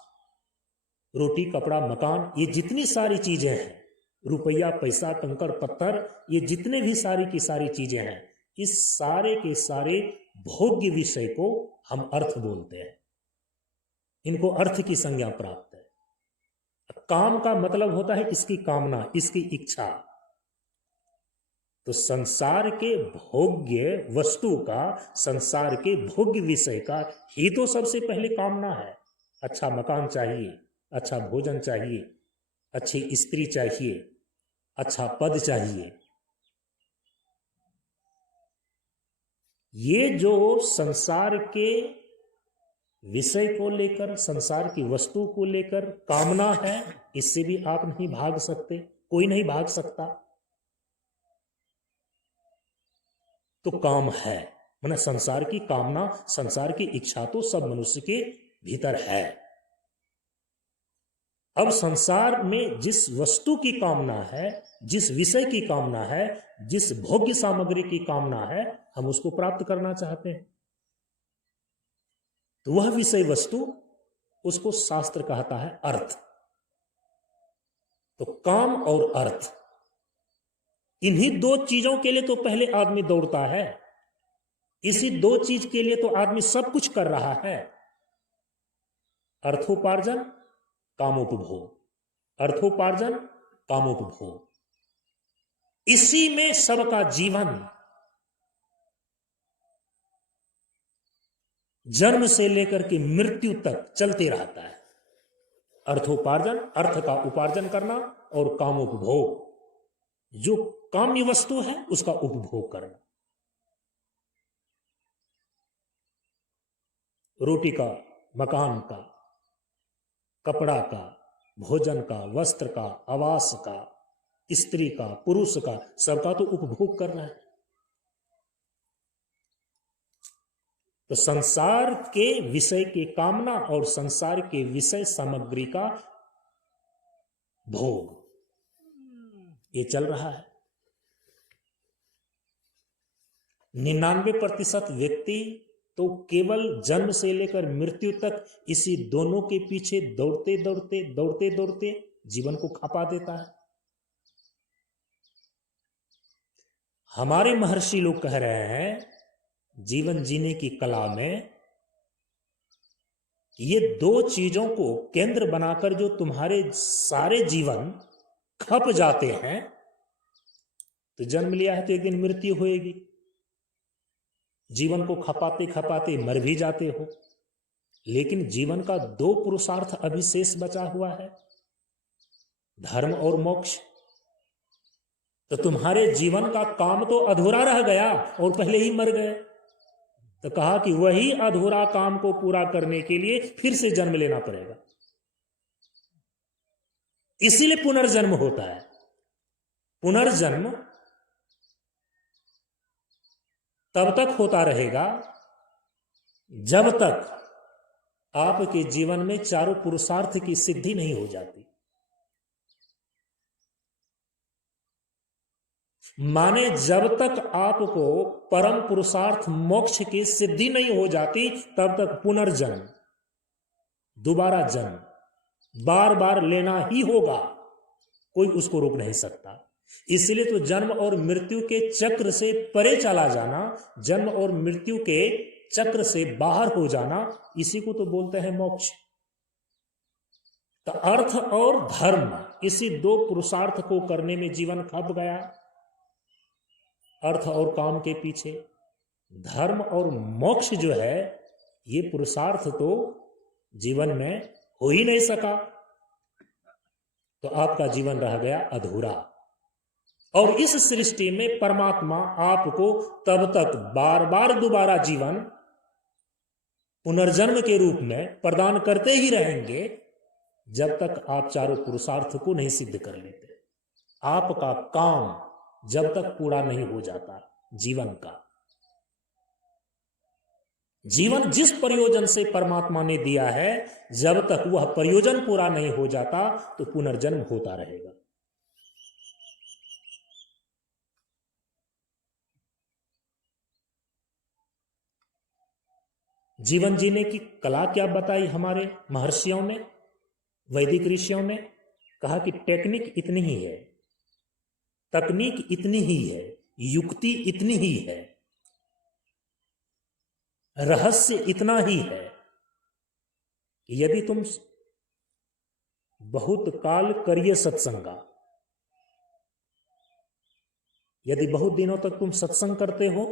रोटी, कपड़ा, मकान, ये जितनी सारी चीजें हैं, रुपया, पैसा, कंकड़ पत्थर, ये जितने भी सारी की सारी चीजें हैं, इस सारे के सारे भोग्य विषय को हम अर्थ बोलते हैं। इनको अर्थ की संज्ञा प्राप्त है। काम का मतलब होता है इसकी कामना, इसकी इच्छा। तो संसार के भोग्य वस्तु का, संसार के भोग्य विषय का ही तो सबसे पहले कामना है, अच्छा मकान चाहिए, अच्छा भोजन चाहिए, अच्छी स्त्री चाहिए, अच्छा पद चाहिए। ये जो संसार के विषय को लेकर, संसार की वस्तु को लेकर कामना है, इससे भी आप नहीं भाग सकते, कोई नहीं भाग सकता। तो काम है, माने संसार की कामना, संसार की इच्छा तो सब मनुष्य के भीतर है। अब संसार में जिस वस्तु की कामना है, जिस विषय की कामना है, जिस भोग्य सामग्री की कामना है, हम उसको प्राप्त करना चाहते हैं। तो वह विषय वस्तु, उसको शास्त्र कहता है अर्थ। तो काम और अर्थ, इन्हीं दो चीजों के लिए तो पहले आदमी दौड़ता है। इसी दो चीज के लिए तो आदमी सब कुछ कर रहा है। अर्थोपार्जन, कामोपभोग, अर्थोपार्जन, कामोपभोग, इसी में सबका जीवन जन्म से लेकर के मृत्यु तक चलते रहता है। अर्थोपार्जन, अर्थ का उपार्जन करना, और कामोपभोग, जो काम्य वस्तु है उसका उपभोग करना। रोटी का, मकान का, कपड़ा का, भोजन का, वस्त्र का, आवास का, स्त्री का, पुरुष का, सबका तो उपभोग करना है। तो संसार के विषय की कामना और संसार के विषय सामग्री का भोग, ये चल रहा है। 99% व्यक्ति तो केवल जन्म से लेकर मृत्यु तक इसी दोनों के पीछे दौड़ते दौड़ते दौड़ते दौड़ते जीवन को खपा देता है। हमारे महर्षि लोग कह रहे हैं जीवन जीने की कला में, ये दो चीजों को केंद्र बनाकर जो तुम्हारे सारे जीवन खप जाते हैं, तो जन्म लिया है तो एक दिन मृत्यु होएगी, जीवन को खपाते खपाते मर भी जाते हो, लेकिन जीवन का दो पुरुषार्थ अभी शेष बचा हुआ है, धर्म और मोक्ष। तो तुम्हारे जीवन का काम तो अधूरा रह गया और पहले ही मर गए। तो कहा कि वही अधूरा काम को पूरा करने के लिए फिर से जन्म लेना पड़ेगा। इसीलिए पुनर्जन्म होता है। पुनर्जन्म तब तक होता रहेगा जब तक आपके जीवन में चारों पुरुषार्थ की सिद्धि नहीं हो जाती। माने जब तक आपको परम पुरुषार्थ मोक्ष की सिद्धि नहीं हो जाती, तब तक पुनर्जन्म, दोबारा जन्म बार बार लेना ही होगा, कोई उसको रोक नहीं सकता। इसलिए तो जन्म और मृत्यु के चक्र से परे चला जाना, जन्म और मृत्यु के चक्र से बाहर हो जाना, इसी को तो बोलते हैं मोक्ष। तो अर्थ और धर्म, इसी दो पुरुषार्थ को करने में जीवन खप गया, अर्थ और काम के पीछे। धर्म और मोक्ष जो है, ये पुरुषार्थ तो जीवन में हो ही नहीं सका, तो आपका जीवन रह गया अधूरा। और इस सृष्टि में परमात्मा आपको तब तक बार बार दोबारा जीवन पुनर्जन्म के रूप में प्रदान करते ही रहेंगे, जब तक आप चारों पुरुषार्थ को नहीं सिद्ध कर लेते। आपका काम जब तक पूरा नहीं हो जाता, जीवन का जीवन जिस प्रयोजन से परमात्मा ने दिया है, जब तक वह प्रयोजन पूरा नहीं हो जाता, तो पुनर्जन्म होता रहेगा। जीवन जीने की कला क्या बताई हमारे महर्षियों ने, वैदिक ऋषियों ने? कहा कि टेक्निक इतनी ही है, तकनीक इतनी ही है, युक्ति इतनी ही है, रहस्य इतना ही है कि यदि तुम बहुत काल करिए सत्संगा, यदि बहुत दिनों तक तुम सत्संग करते हो,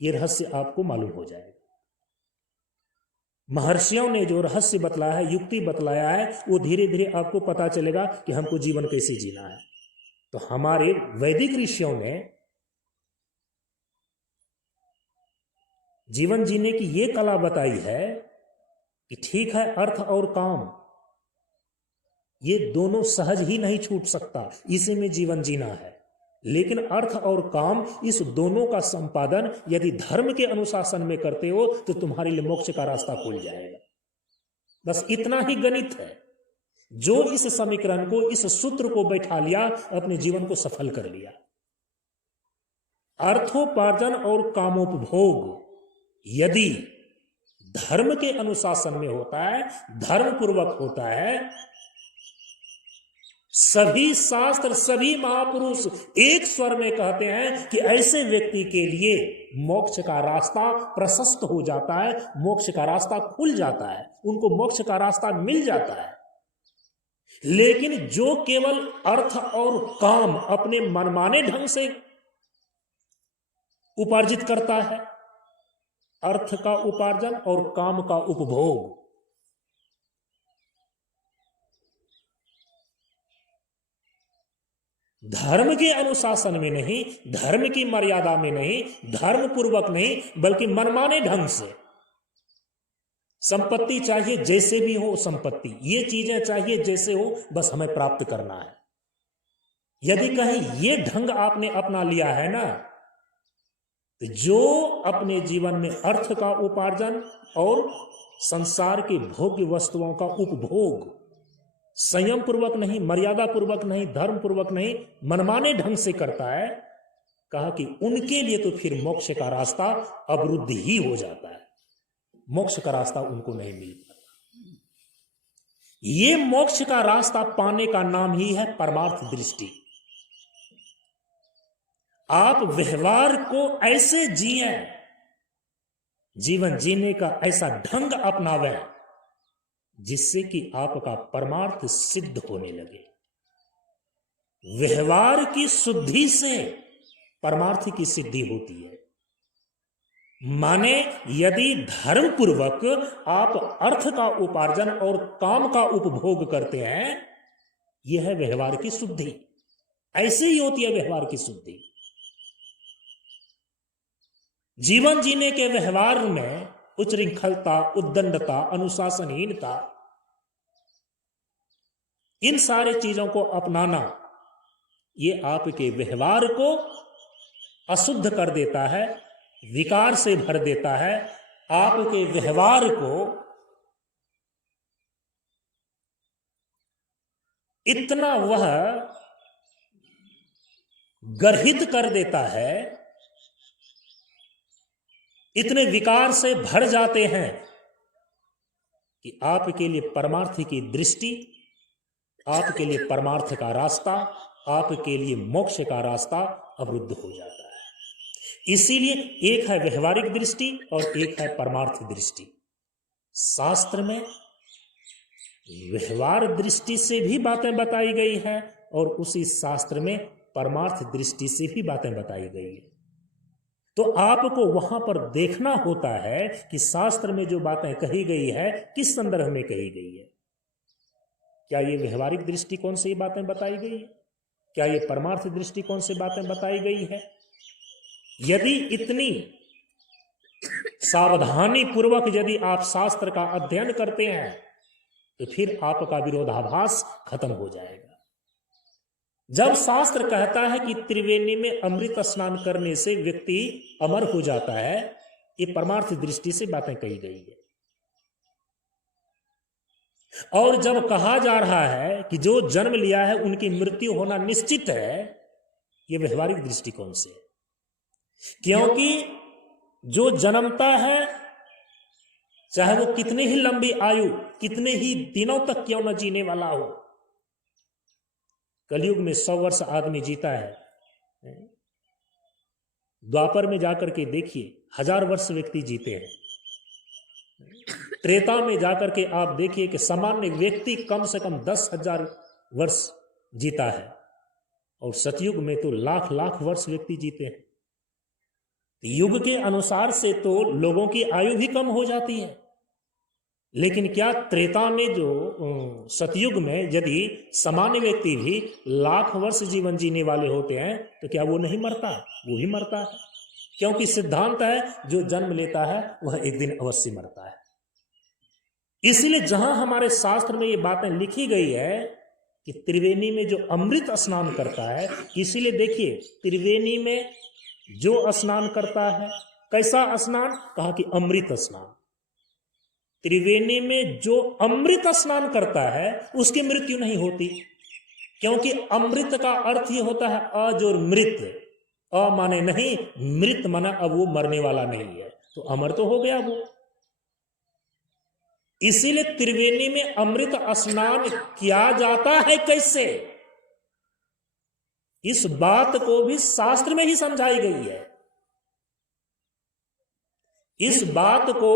यह रहस्य आपको मालूम हो जाएगा। महर्षियों ने जो रहस्य बतलाया है, युक्ति बतलाया है, वो धीरे धीरे आपको पता चलेगा कि हमको जीवन कैसे जीना है। तो हमारे वैदिक ऋषियों ने जीवन जीने की ये कला बताई है कि ठीक है, अर्थ और काम ये दोनों सहज ही नहीं छूट सकता, इसी में जीवन जीना है। लेकिन अर्थ और काम, इस दोनों का संपादन यदि धर्म के अनुशासन में करते हो तो तुम्हारे लिए मोक्ष का रास्ता खुल जाएगा। बस इतना ही गणित है। जो इस समीकरण को, इस सूत्र को बैठा लिया, अपने जीवन को सफल कर लिया। अर्थोपार्जन और कामोपभोग यदि धर्म के अनुशासन में होता है, धर्म पूर्वक होता है, सभी शास्त्र, सभी महापुरुष एक स्वर में कहते हैं कि ऐसे व्यक्ति के लिए मोक्ष का रास्ता प्रशस्त हो जाता है, मोक्ष का रास्ता खुल जाता है, उनको मोक्ष का रास्ता मिल जाता है। लेकिन जो केवल अर्थ और काम अपने मनमाने ढंग से उपार्जित करता है, अर्थ का उपार्जन और काम का उपभोग, धर्म के अनुशासन में नहीं, धर्म की मर्यादा में नहीं, धर्म पूर्वक नहीं, बल्कि मनमाने ढंग से संपत्ति चाहिए जैसे भी हो संपत्ति, ये चीजें चाहिए जैसे हो, बस हमें प्राप्त करना है। यदि कहीं ये ढंग आपने अपना लिया है ना, तो जो अपने जीवन में अर्थ का उपार्जन और संसार की भोग्य वस्तुओं का उपभोग संयम पूर्वक नहीं, मर्यादा पूर्वक नहीं, धर्म पूर्वक नहीं, मनमाने ढंग से करता है, कहा कि उनके लिए तो फिर मोक्ष का रास्ता अवरुद्ध ही हो जाता है, मोक्ष का रास्ता उनको नहीं मिल पाता। ये मोक्ष का रास्ता पाने का नाम ही है परमार्थ दृष्टि। आप व्यवहार को ऐसे जिए, जीवन जीने का ऐसा ढंग अपनावें जिससे कि आपका परमार्थ सिद्ध होने लगे। व्यवहार की शुद्धि से परमार्थ की सिद्धि होती है। माने यदि धर्म पूर्वक आप अर्थ का उपार्जन और काम का उपभोग करते हैं, यह है व्यवहार की शुद्धि। ऐसे ही होती है व्यवहार की शुद्धि। जीवन जीने के व्यवहार में उच्छृंखलता, उद्दंडता, अनुशासनहीनता, इन सारे चीजों को अपनाना, ये आपके व्यवहार को अशुद्ध कर देता है, विकार से भर देता है, आपके व्यवहार को इतना वह गर्हित कर देता है, इतने विकार से भर जाते हैं कि आपके लिए परमार्थ की दृष्टि, आपके लिए परमार्थ का रास्ता, आपके लिए मोक्ष का रास्ता अवरुद्ध हो जाता है। इसीलिए एक है व्यवहारिक दृष्टि और एक है परमार्थ दृष्टि। शास्त्र में व्यवहार दृष्टि से भी बातें बताई गई है और उसी शास्त्र में परमार्थ दृष्टि से भी बातें बताई गई है। तो आपको वहां पर देखना होता है कि शास्त्र में जो बातें कही गई है किस संदर्भ में कही गई है। क्या ये व्यवहारिक दृष्टिकोण से ये बातें बताई गई है? क्या ये परमार्थ दृष्टिकोण से बातें बताई गई है? यदि इतनी सावधानी पूर्वक यदि आप शास्त्र का अध्ययन करते हैं तो फिर आपका विरोधाभास खत्म हो जाएगा। जब शास्त्र कहता है कि त्रिवेणी में अमृत स्नान करने से व्यक्ति अमर हो जाता है, ये परमार्थ दृष्टि से बातें कही गई है। और जब कहा जा रहा है कि जो जन्म लिया है उनकी मृत्यु होना निश्चित है, ये व्यवहारिक दृष्टिकोण से, क्योंकि जो जन्मता है चाहे वो कितने ही लंबी आयु, कितने ही दिनों तक क्यों न जीने वाला हो, कलयुग में 100 वर्ष आदमी जीता है, द्वापर में जाकर के देखिए 1000 वर्ष व्यक्ति जीते हैं, त्रेता में जाकर के आप देखिए कि सामान्य व्यक्ति कम से कम 10,000 वर्ष जीता है, और सतयुग में तो लाख लाख वर्ष व्यक्ति जीते हैं। युग के अनुसार से तो लोगों की आयु भी कम हो जाती है। लेकिन क्या त्रेता में जो सतयुग में यदि सामान्य व्यक्ति भी लाख वर्ष जीवन जीने वाले होते हैं तो क्या वो नहीं मरता? वो ही मरता है, क्योंकि सिद्धांत है जो जन्म लेता है वह एक दिन अवश्य मरता है। इसलिए जहां हमारे शास्त्र में ये बातें लिखी गई है कि त्रिवेणी में जो अमृत स्नान करता है, इसीलिए देखिए त्रिवेणी में जो स्नान करता है, कैसा स्नान? कहा कि अमृत स्नान। त्रिवेणी में जो अमृत स्नान करता है उसकी मृत्यु नहीं होती, क्योंकि अमृत का अर्थ ही होता है अज और मृत। अ माने नहीं, मृत माना अब वो मरने वाला नहीं है, तो अमर तो हो गया वो। इसीलिए त्रिवेणी में अमृत स्नान किया जाता है। कैसे? इस बात को भी शास्त्र में ही समझाई गई है। इस बात को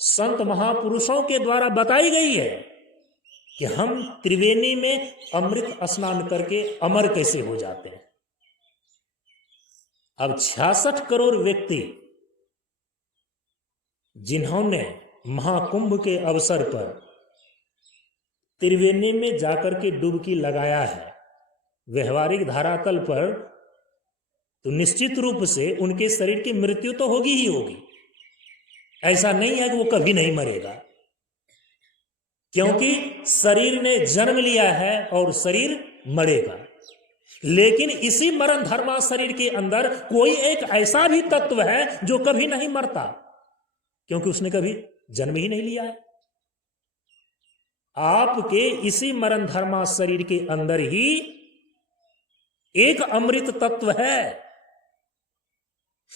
संत महापुरुषों के द्वारा बताई गई है कि हम त्रिवेणी में अमृत स्नान करके अमर कैसे हो जाते हैं। अब 66 करोड़ व्यक्ति जिन्होंने महाकुंभ के अवसर पर त्रिवेणी में जाकर के डुबकी लगाया है, व्यवहारिक धरातल पर तो निश्चित रूप से उनके शरीर की मृत्यु तो होगी ही होगी। ऐसा नहीं है कि वो कभी नहीं मरेगा, क्योंकि शरीर ने जन्म लिया है और शरीर मरेगा। लेकिन इसी मरण धर्मा शरीर के अंदर कोई एक ऐसा भी तत्व है जो कभी नहीं मरता, क्योंकि उसने कभी जन्म ही नहीं लिया है। आपके इसी मरण धर्मा शरीर के अंदर ही एक अमृत तत्व है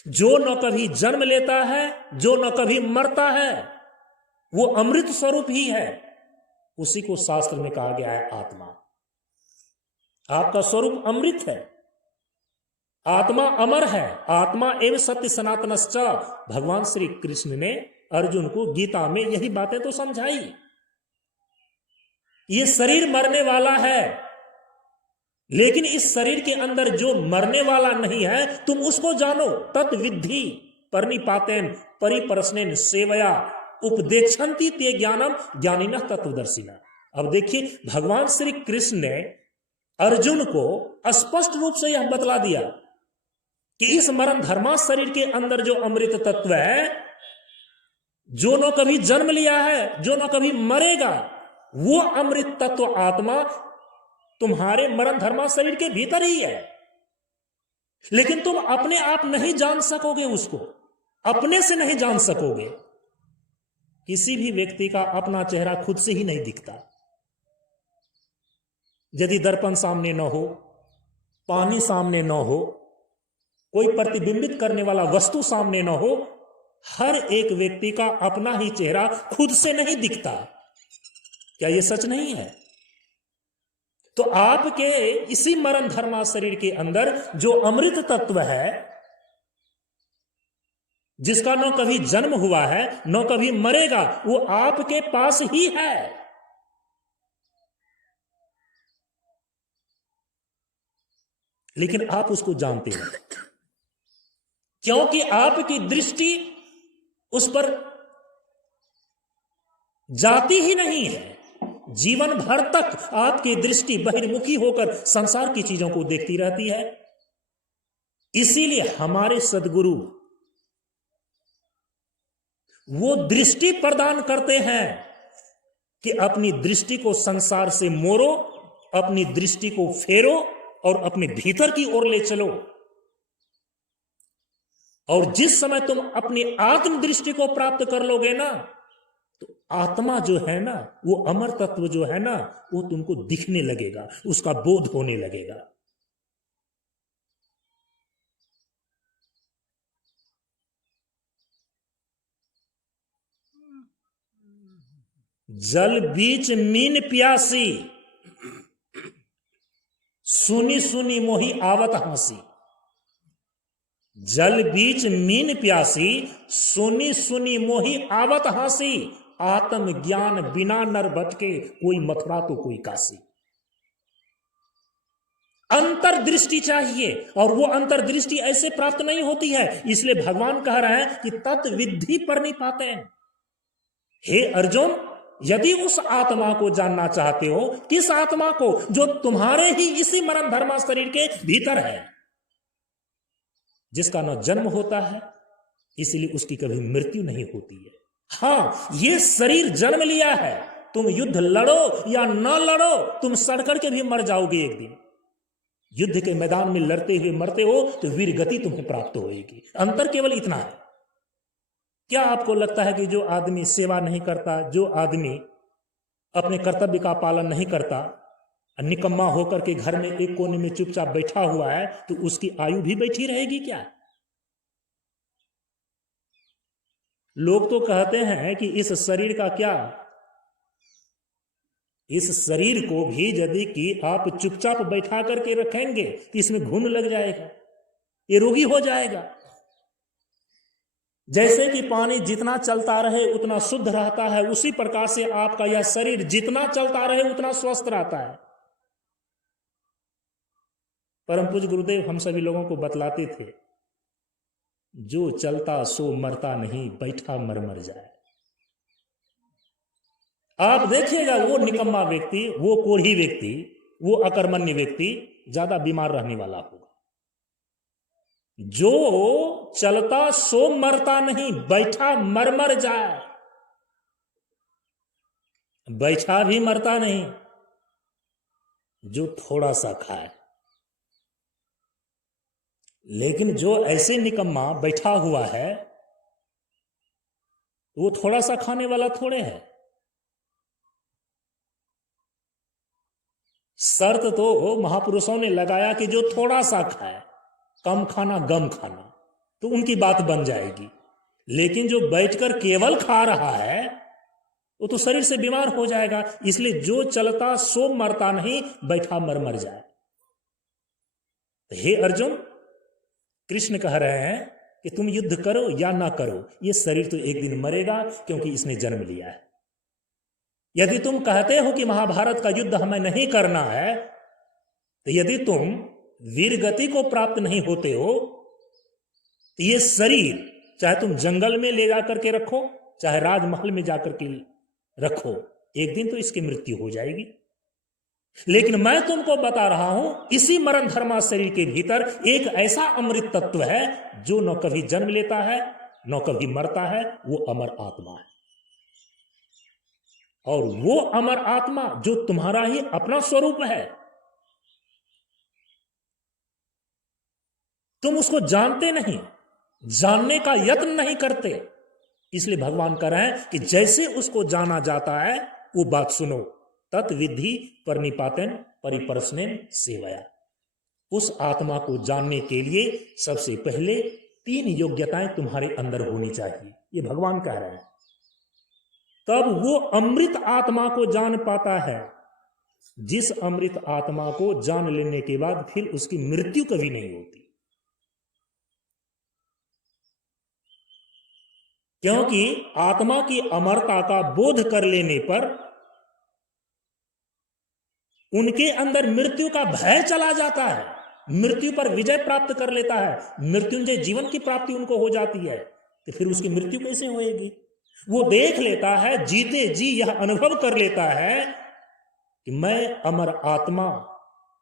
जो न कभी जन्म लेता है, जो न कभी मरता है, वो अमृत स्वरूप ही है। उसी को शास्त्र में कहा गया है आत्मा। आपका स्वरूप अमृत है, आत्मा अमर है। आत्मा एवं सत्य सनातनश्च, भगवान श्री कृष्ण ने अर्जुन को गीता में यही बातें तो समझाई। ये शरीर मरने वाला है, लेकिन इस शरीर के अंदर जो मरने वाला नहीं है तुम उसको जानो। तत्विद्धि परिनिपातेन परिप्रश्नेन सेवया उपदेक्षन्ति ते ज्ञानम ज्ञानिनः तत्वदर्शिनः। अब देखिए भगवान श्री कृष्ण ने अर्जुन को स्पष्ट रूप से यह बतला दिया कि इस मरण धर्मा शरीर के अंदर जो अमृत तत्व है, जो न कभी जन्म लिया है, जो न कभी मरेगा, वो अमृत तत्व आत्मा तुम्हारे मरण धर्मा शरीर के भीतर ही है। लेकिन तुम अपने आप नहीं जान सकोगे, उसको अपने से नहीं जान सकोगे। किसी भी व्यक्ति का अपना चेहरा खुद से ही नहीं दिखता। यदि दर्पण सामने न हो, पानी सामने न हो, कोई प्रतिबिंबित करने वाला वस्तु सामने न हो, हर एक व्यक्ति का अपना ही चेहरा खुद से नहीं दिखता। क्या यह सच नहीं है? तो आपके इसी मरण धर्मा शरीर के अंदर जो अमृत तत्व है, जिसका न कभी जन्म हुआ है न कभी मरेगा, वो आपके पास ही है। लेकिन आप उसको जानते हैं, क्योंकि आपकी दृष्टि उस पर जाती ही नहीं है। जीवन भर तक आपकी दृष्टि बहिर्मुखी होकर संसार की चीजों को देखती रहती है। इसीलिए हमारे सद्गुरु वो दृष्टि प्रदान करते हैं कि अपनी दृष्टि को संसार से मोड़ो, अपनी दृष्टि को फेरो और अपने भीतर की ओर ले चलो। और जिस समय तुम अपनी आत्म दृष्टि को प्राप्त कर लोगे ना, तो आत्मा जो है ना, वो अमर तत्व जो है ना, वो तुमको दिखने लगेगा, उसका बोध होने लगेगा। जल बीच मीन प्यासी, सुनी सुनी मोही आवत हंसी। जल बीच मीन प्यासी, सुनी सुनी मोही आवत हंसी। आत्म ज्ञान बिना नर भटके, कोई मथुरा तो कोई काशी। अंतर्दृष्टि चाहिए, और वो अंतर्दृष्टि ऐसे प्राप्त नहीं होती है। इसलिए भगवान कह रहे हैं कि तत्विद्धि परिनिपातेन। हे अर्जुन, यदि उस आत्मा को जानना चाहते हो, किस आत्मा को? जो तुम्हारे ही इसी मरण धर्मा शरीर के भीतर है, जिसका न जन्म होता है, इसलिए उसकी कभी मृत्यु नहीं होती है। हां, ये शरीर जन्म लिया है, तुम युद्ध लड़ो या न लड़ो, तुम सड़कर के भी मर जाओगे एक दिन। युद्ध के मैदान में लड़ते हुए मरते हो तो वीर गति तुम्हें प्राप्त होगी। अंतर केवल इतना है। क्या आपको लगता है कि जो आदमी सेवा नहीं करता, जो आदमी अपने कर्तव्य का पालन नहीं करता, निकम्मा होकर के घर में एक कोने में चुपचाप बैठा हुआ है, तो उसकी आयु भी बैठी रहेगी क्या? लोग तो कहते हैं कि इस शरीर का क्या, इस शरीर को भी यदि कि आप चुपचाप बैठा करके रखेंगे तो इसमें घुन लग जाएगा, ये रोगी हो जाएगा। जैसे कि पानी जितना चलता रहे उतना शुद्ध रहता है, उसी प्रकार से आपका यह शरीर जितना चलता रहे उतना स्वस्थ रहता है। परम पूज्य गुरुदेव हम सभी लोगों को बतलाते थे, जो चलता सो मरता नहीं, बैठा मर मर जाए। आप देखिएगा वो निकम्मा व्यक्ति, वो कोढ़ी व्यक्ति, वो अकर्मण्य व्यक्ति ज्यादा बीमार रहने वाला होगा। जो चलता सो मरता नहीं, बैठा मर मर जाए। बैठा भी मरता नहीं, जो थोड़ा सा खाए। लेकिन जो ऐसे निकम्मा बैठा हुआ है, वो थोड़ा सा खाने वाला थोड़े है। शर्त तो महापुरुषों ने लगाया कि जो थोड़ा सा खाए, कम खाना गम खाना, तो उनकी बात बन जाएगी। लेकिन जो बैठकर केवल खा रहा है वो तो शरीर से बीमार हो जाएगा। इसलिए जो चलता सो मरता नहीं, बैठा मर मर जाए। तो हे अर्जुन, कृष्ण कह रहे हैं कि तुम युद्ध करो या ना करो, ये शरीर तो एक दिन मरेगा, क्योंकि इसने जन्म लिया है। यदि तुम कहते हो कि महाभारत का युद्ध हमें नहीं करना है, तो यदि तुम वीर गति को प्राप्त नहीं होते हो, तो ये शरीर चाहे तुम जंगल में ले जाकर के रखो, चाहे राजमहल में जाकर के रखो, एक दिन तो इसकी मृत्यु हो जाएगी। लेकिन मैं तुमको बता रहा हूं, इसी मरण धर्मा शरीर के भीतर एक ऐसा अमृत तत्व है जो न कभी जन्म लेता है न कभी मरता है, वो अमर आत्मा है। और वो अमर आत्मा जो तुम्हारा ही अपना स्वरूप है, तुम उसको जानते नहीं, जानने का यत्न नहीं करते। इसलिए भगवान कह रहे हैं कि जैसे उसको जाना जाता है वो बात सुनो। तत्विधि परिनिपातन परिप्रश्नेन सेवया। उस आत्मा को जानने के लिए सबसे पहले 3 योग्यताएं तुम्हारे अंदर होनी चाहिए, ये भगवान कह रहे हैं। तब वो अमृत आत्मा को जान पाता है, जिस अमृत आत्मा को जान लेने के बाद फिर उसकी मृत्यु कभी नहीं होती। क्योंकि आत्मा की अमरता का बोध कर लेने पर उनके अंदर मृत्यु का भय चला जाता है, मृत्यु पर विजय प्राप्त कर लेता है, मृत्युंजय जीवन की प्राप्ति उनको हो जाती है। तो फिर उसकी मृत्यु कैसे होएगी? वो देख लेता है, जीते जी यह अनुभव कर लेता है कि मैं अमर आत्मा,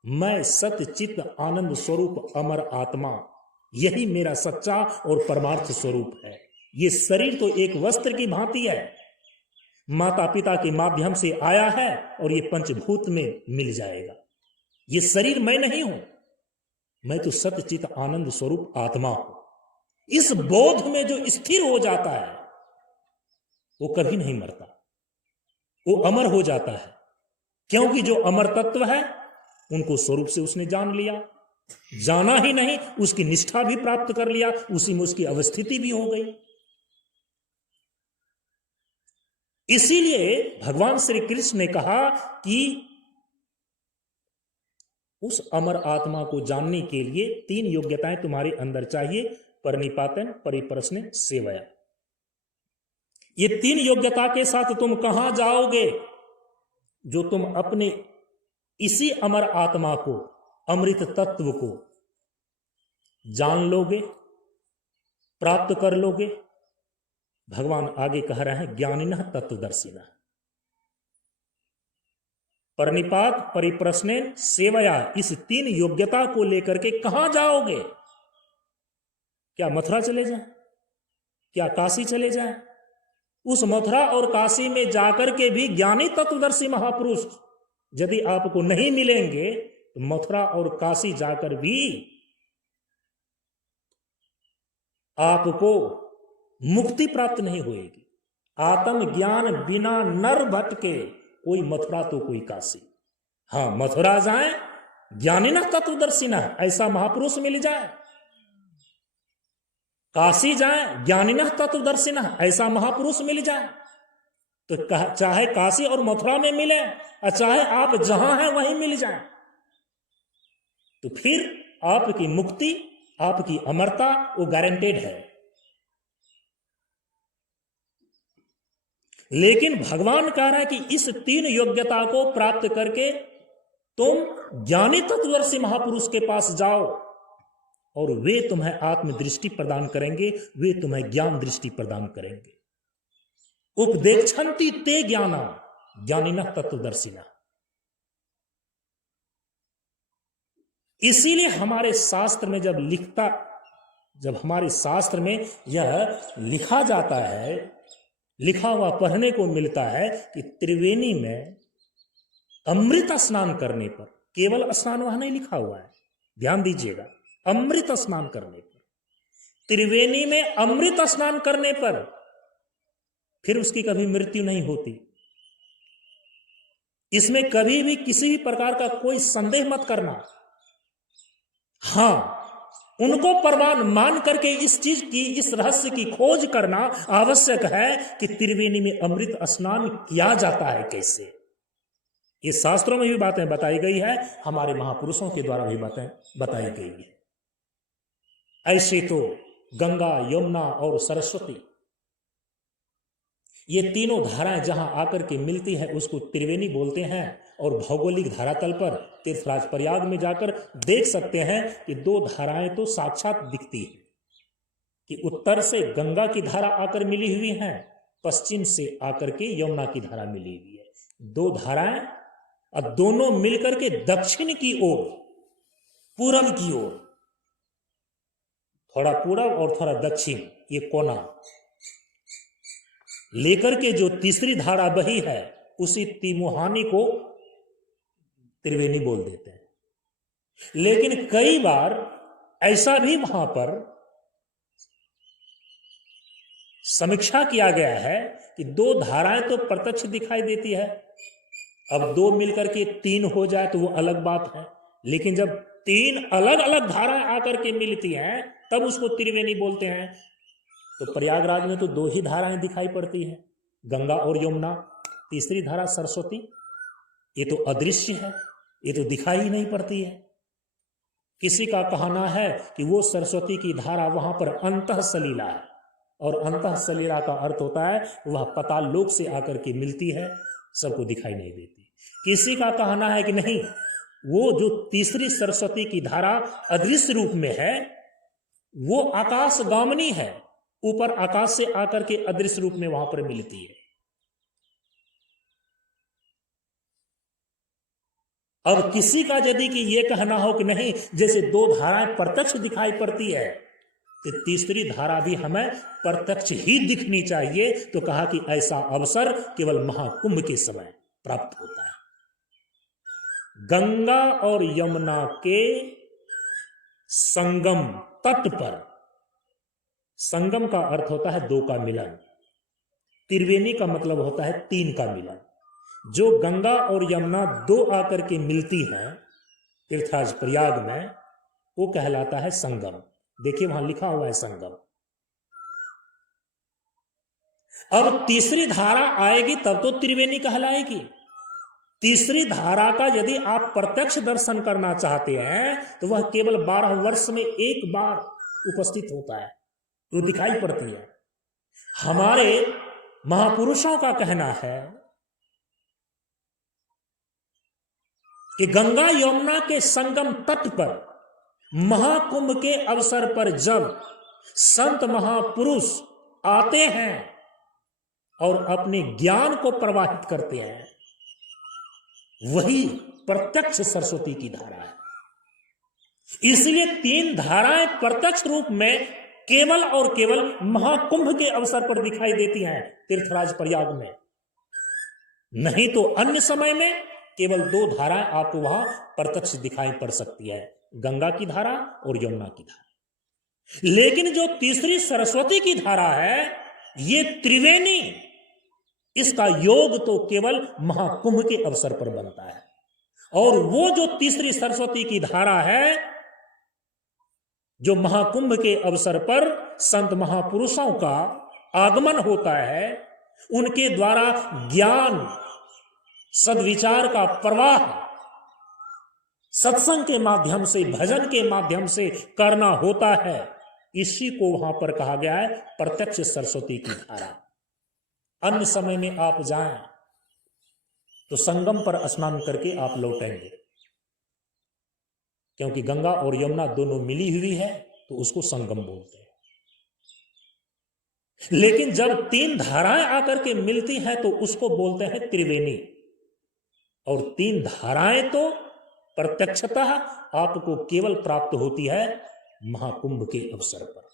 मैं सत्य चित्त आनंद स्वरूप अमर आत्मा, यही मेरा सच्चा और परमार्थ स्वरूप है। ये शरीर तो एक वस्त्र की भांति है, माता पिता के माध्यम से आया है और ये पंचभूत में मिल जाएगा। ये शरीर मैं नहीं हूं, मैं तो सत्य चित्त आनंद स्वरूप आत्मा हूं। इस बोध में जो स्थिर हो जाता है वो कभी नहीं मरता, वो अमर हो जाता है। क्योंकि जो अमर तत्व है उनको स्वरूप से उसने जान लिया, जाना ही नहीं, उसकी निष्ठा भी प्राप्त कर लिया, उसी में उसकी अवस्थिति भी हो गई। इसीलिए भगवान श्री कृष्ण ने कहा कि उस अमर आत्मा को जानने के लिए 3 योग्यताएं तुम्हारे अंदर चाहिए, परिनिपातन परिप्रश्न सेवया। ये 3 योग्यता के साथ तुम कहां जाओगे? जो तुम अपने इसी अमर आत्मा को, अमृत तत्व को जान लोगे, प्राप्त कर लोगे, भगवान आगे कह रहे हैं ज्ञानिनः तत्वदर्शिनः परिनिपात परिप्रश्नेन सेवया, इस 3 योग्यता को लेकर के कहां जाओगे? क्या मथुरा चले जाएं? क्या काशी चले जाएं? उस मथुरा और काशी में जाकर के भी ज्ञानी तत्वदर्शी महापुरुष यदि आपको नहीं मिलेंगे तो मथुरा और काशी जाकर भी आपको मुक्ति प्राप्त नहीं होगी। आत्म ज्ञान बिना नर भटके, कोई मथुरा तो कोई काशी। हाँ, मथुरा जाए ज्ञानिनः तत्वदर्शिनः, ऐसा महापुरुष मिल जाए। काशी जाए ज्ञानिनः तत्वदर्शिनः, ऐसा महापुरुष मिल जाए। तो चाहे काशी और मथुरा में मिले और चाहे आप जहां हैं वहीं मिल जाए, तो फिर आपकी मुक्ति, आपकी अमरता वो गारंटेड है। लेकिन भगवान कह रहा है कि इस 3 योग्यता को प्राप्त करके तुम ज्ञानी तत्वदर्शी महापुरुष के पास जाओ और वे तुम्हें आत्मदृष्टि प्रदान करेंगे, वे तुम्हें ज्ञान दृष्टि प्रदान करेंगे। उपदेक्षन्ति ते ज्ञाना ज्ञानिनः तत्वदर्शिनः। इसीलिए हमारे शास्त्र में जब हमारे शास्त्र में यह लिखा जाता है, लिखा हुआ पढ़ने को मिलता है कि त्रिवेणी में अमृत स्नान करने पर, केवल स्नान वहां नहीं लिखा हुआ है, ध्यान दीजिएगा, अमृत स्नान करने पर, त्रिवेणी में अमृत स्नान करने पर फिर उसकी कभी मृत्यु नहीं होती। इसमें कभी भी किसी भी प्रकार का कोई संदेह मत करना। हां, उनको प्रमाण मान करके इस चीज की, इस रहस्य की खोज करना आवश्यक है कि त्रिवेणी में अमृत स्नान किया जाता है कैसे। ये शास्त्रों में भी बातें बताई गई है, हमारे महापुरुषों के द्वारा भी बातें बताई गई है। ऐसे तो गंगा, यमुना और सरस्वती, ये तीनों धाराएं जहां आकर के मिलती है उसको त्रिवेणी बोलते हैं। और भौगोलिक धरातल पर तीर्थराज प्रयाग में जाकर देख सकते हैं कि 2 धाराएं तो साक्षात दिखती है कि उत्तर से गंगा की धारा आकर मिली हुई है, पश्चिम से आकर के यमुना की धारा मिली हुई है। 2 धाराएं और दोनों मिलकर के दक्षिण की ओर, पूरब की ओर, थोड़ा पूरब और थोड़ा दक्षिण, ये कोना लेकर के जो तीसरी धारा बही है उसी तिमुहानी को त्रिवेणी बोल देते हैं। लेकिन कई बार ऐसा भी वहां पर समीक्षा किया गया है कि 2 धाराएं तो प्रत्यक्ष दिखाई देती है, अब 2 मिलकर के 3 हो जाए तो वो अलग बात है। लेकिन जब 3 अलग अलग धाराएं आकर के मिलती हैं तब उसको त्रिवेणी बोलते हैं। तो प्रयागराज में तो 2 ही धाराएं दिखाई पड़ती हैं, गंगा और यमुना, तीसरी धारा सरस्वती, ये तो अदृश्य है, ये तो दिखाई ही नहीं पड़ती है। किसी का कहना है कि वो सरस्वती की धारा वहां पर अंतः सलीला है, और अंतः सलीला का अर्थ होता है वह पाताल लोक से आकर के मिलती है, सबको दिखाई नहीं देती। किसी का कहना है कि नहीं, वो जो तीसरी सरस्वती की धारा अदृश्य रूप में है वो आकाशगामिनी है, ऊपर आकाश से आकर के अदृश्य रूप में वहां पर मिलती है। अब किसी का यदि कि यह कहना हो कि नहीं, जैसे 2 धाराएं प्रत्यक्ष दिखाई पड़ती है तो तीसरी धारा भी हमें प्रत्यक्ष ही दिखनी चाहिए, तो कहा कि ऐसा अवसर केवल महाकुंभ के समय प्राप्त होता है। गंगा और यमुना के संगम तट पर, संगम का अर्थ होता है 2 का मिलन, त्रिवेणी का मतलब होता है 3 का मिलन। जो गंगा और यमुना 2 आकर के मिलती हैं तीर्थराज प्रयाग में, वो कहलाता है संगम। देखिए वहां लिखा हुआ है संगम। अब तीसरी धारा आएगी तब तो त्रिवेणी कहलाएगी। तीसरी धारा का यदि आप प्रत्यक्ष दर्शन करना चाहते हैं तो वह केवल 12 वर्ष में एक बार उपस्थित होता है, तो दिखाई पड़ती है। हमारे महापुरुषों का कहना है कि गंगा यमुना के संगम तट पर महाकुंभ के अवसर पर जब संत महापुरुष आते हैं और अपने ज्ञान को प्रवाहित करते हैं, वही प्रत्यक्ष सरस्वती की धारा है। इसलिए 3 धाराएं प्रत्यक्ष रूप में केवल और केवल महाकुंभ के अवसर पर दिखाई देती हैं तीर्थराज प्रयाग में, नहीं तो अन्य समय में केवल 2 धाराएं आपको वहां प्रत्यक्ष दिखाई पड़ सकती है, गंगा की धारा और यमुना की धारा। लेकिन जो तीसरी सरस्वती की धारा है, ये त्रिवेणी, इसका योग तो केवल महाकुंभ के अवसर पर बनता है। और वो जो तीसरी सरस्वती की धारा है, जो महाकुंभ के अवसर पर संत महापुरुषों का आगमन होता है, उनके द्वारा ज्ञान सद्विचार का प्रवाह सत्संग के माध्यम से, भजन के माध्यम से करना होता है, इसी को वहां पर कहा गया है प्रत्यक्ष सरस्वती की धारा। अन्य समय में आप जाएं तो संगम पर स्नान करके आप लौटेंगे, क्योंकि गंगा और यमुना दोनों मिली हुई है तो उसको संगम बोलते हैं। लेकिन जब 3 धाराएं आकर के मिलती हैं तो उसको बोलते हैं त्रिवेणी। और 3 धाराएं तो प्रत्यक्षतः आपको केवल प्राप्त होती है महाकुंभ के अवसर पर।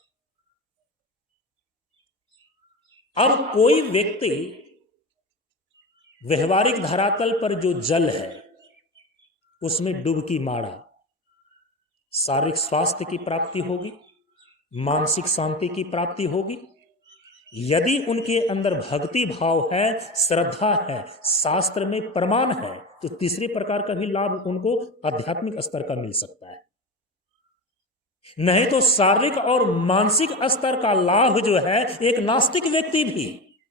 अब कोई व्यक्ति व्यवहारिक धरातल पर जो जल है उसमें डुबकी मारा, शारीरिक स्वास्थ्य की प्राप्ति होगी, मानसिक शांति की प्राप्ति होगी। यदि उनके अंदर भक्ति भाव है, श्रद्धा है, शास्त्र में प्रमाण है, तो तीसरे प्रकार का भी लाभ उनको आध्यात्मिक स्तर का मिल सकता है। नहीं तो शारीरिक और मानसिक स्तर का लाभ जो है एक नास्तिक व्यक्ति भी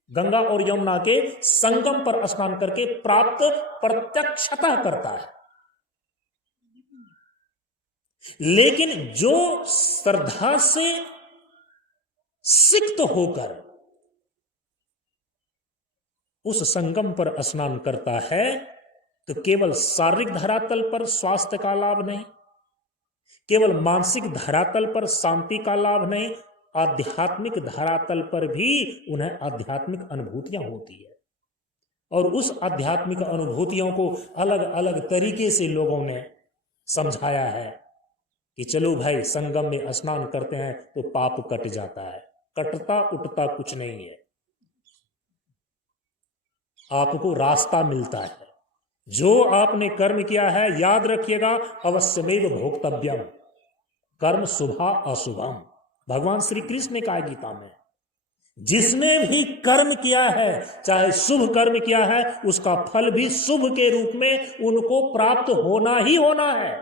गंगा और यमुना के संगम पर स्नान करके प्राप्त प्रत्यक्षतः करता है। लेकिन जो श्रद्धा से सिक्त होकर उस संगम पर स्नान करता है तो केवल शारीरिक धरातल पर स्वास्थ्य का लाभ नहीं, केवल मानसिक धरातल पर शांति का लाभ नहीं, आध्यात्मिक धरातल पर भी उन्हें आध्यात्मिक अनुभूतियां होती है। और उस आध्यात्मिक अनुभूतियों को अलग अलग तरीके से लोगों ने समझाया है कि चलो भाई संगम में स्नान करते हैं तो पाप कट जाता है। कटता उठता कुछ नहीं है, आपको रास्ता मिलता है। जो आपने कर्म किया है याद रखिएगा, अवश्यमेव भोक्तव्यम, कर्म शुभा अशुभम। भगवान श्री कृष्ण ने कहा गीता में, जिसने भी कर्म किया है, चाहे शुभ कर्म किया है, उसका फल भी शुभ के रूप में उनको प्राप्त होना ही होना है।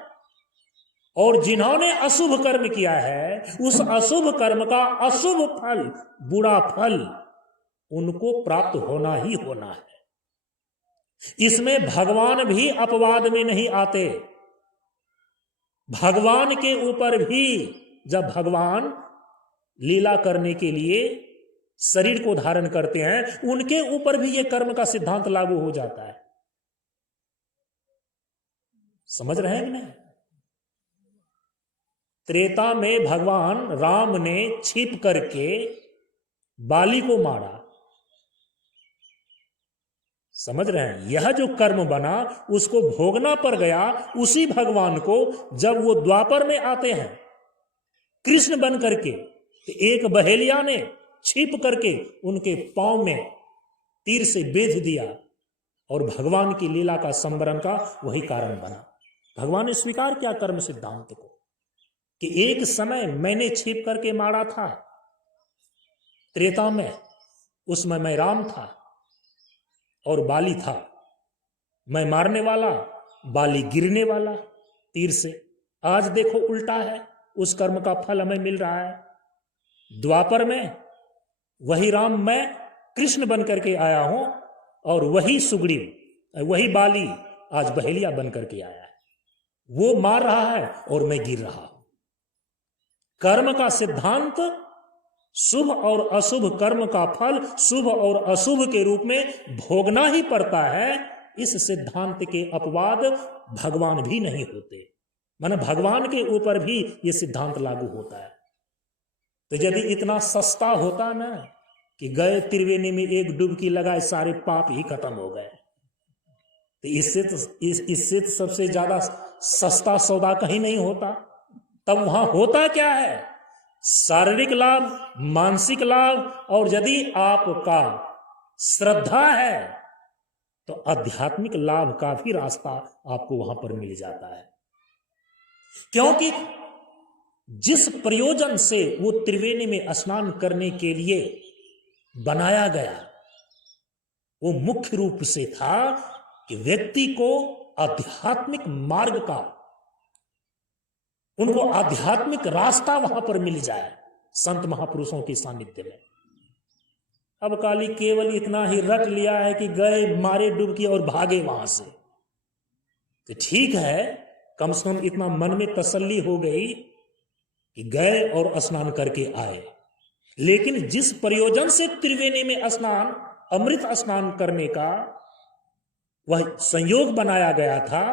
और जिन्होंने अशुभ कर्म किया है, उस अशुभ कर्म का अशुभ फल, बुरा फल उनको प्राप्त होना ही होना है। इसमें भगवान भी अपवाद में नहीं आते। भगवान के ऊपर भी जब भगवान लीला करने के लिए शरीर को धारण करते हैं, उनके ऊपर भी यह कर्म का सिद्धांत लागू हो जाता है। समझ रहे हैं कि नहीं? त्रेता में भगवान राम ने छिप करके बाली को मारा। समझ रहे हैं? यह जो कर्म बना उसको भोगना पड़ गया उसी भगवान को। जब वो द्वापर में आते हैं कृष्ण बन करके, एक बहेलिया ने छिप करके उनके पांव में तीर से बेध दिया और भगवान की लीला का संवरण का वही कारण बना। भगवान ने स्वीकार किया कर्म सिद्धांत को कि एक समय मैंने छिप करके मारा था त्रेता में, उसमें मैं राम था और बाली था। मैं मारने वाला, बाली गिरने वाला तीर से। आज देखो उल्टा है, उस कर्म का फल हमें मिल रहा है। द्वापर में वही राम मैं कृष्ण बन करके आया हूं और वही सुग्रीव, वही बाली आज बहेलिया बन करके आया है। वो मार रहा है और मैं गिर रहा हूं। कर्म का सिद्धांत, शुभ और अशुभ कर्म का फल शुभ और अशुभ के रूप में भोगना ही पड़ता है। इस सिद्धांत के अपवाद भगवान भी नहीं होते, माने भगवान के ऊपर भी यह सिद्धांत लागू होता है। तो यदि इतना सस्ता होता ना कि गए त्रिवेणी में एक डुबकी लगाए सारे पाप ही खत्म हो गए। तो इससे तो सबसे ज्यादा सस्ता सौदा कहीं नहीं होता। तब वहां होता क्या है? शारीरिक लाभ, मानसिक लाभ, और यदि आपका श्रद्धा है तो आध्यात्मिक लाभ का भी रास्ता आपको वहां पर मिल जाता है। क्योंकि जिस प्रयोजन से वो त्रिवेणी में स्नान करने के लिए बनाया गया वो मुख्य रूप से था कि व्यक्ति को आध्यात्मिक मार्ग का, उनको आध्यात्मिक रास्ता वहां पर मिल जाए संत महापुरुषों के सानिध्य में। अब काली केवल इतना ही रट लिया है कि गए, मारे डुबकी और भागे वहां से। तो ठीक है, कम से कम इतना मन में तसल्ली हो गई कि गए और स्नान करके आए। लेकिन जिस प्रयोजन से त्रिवेणी में स्नान, अमृत स्नान करने का वह संयोग बनाया गया था,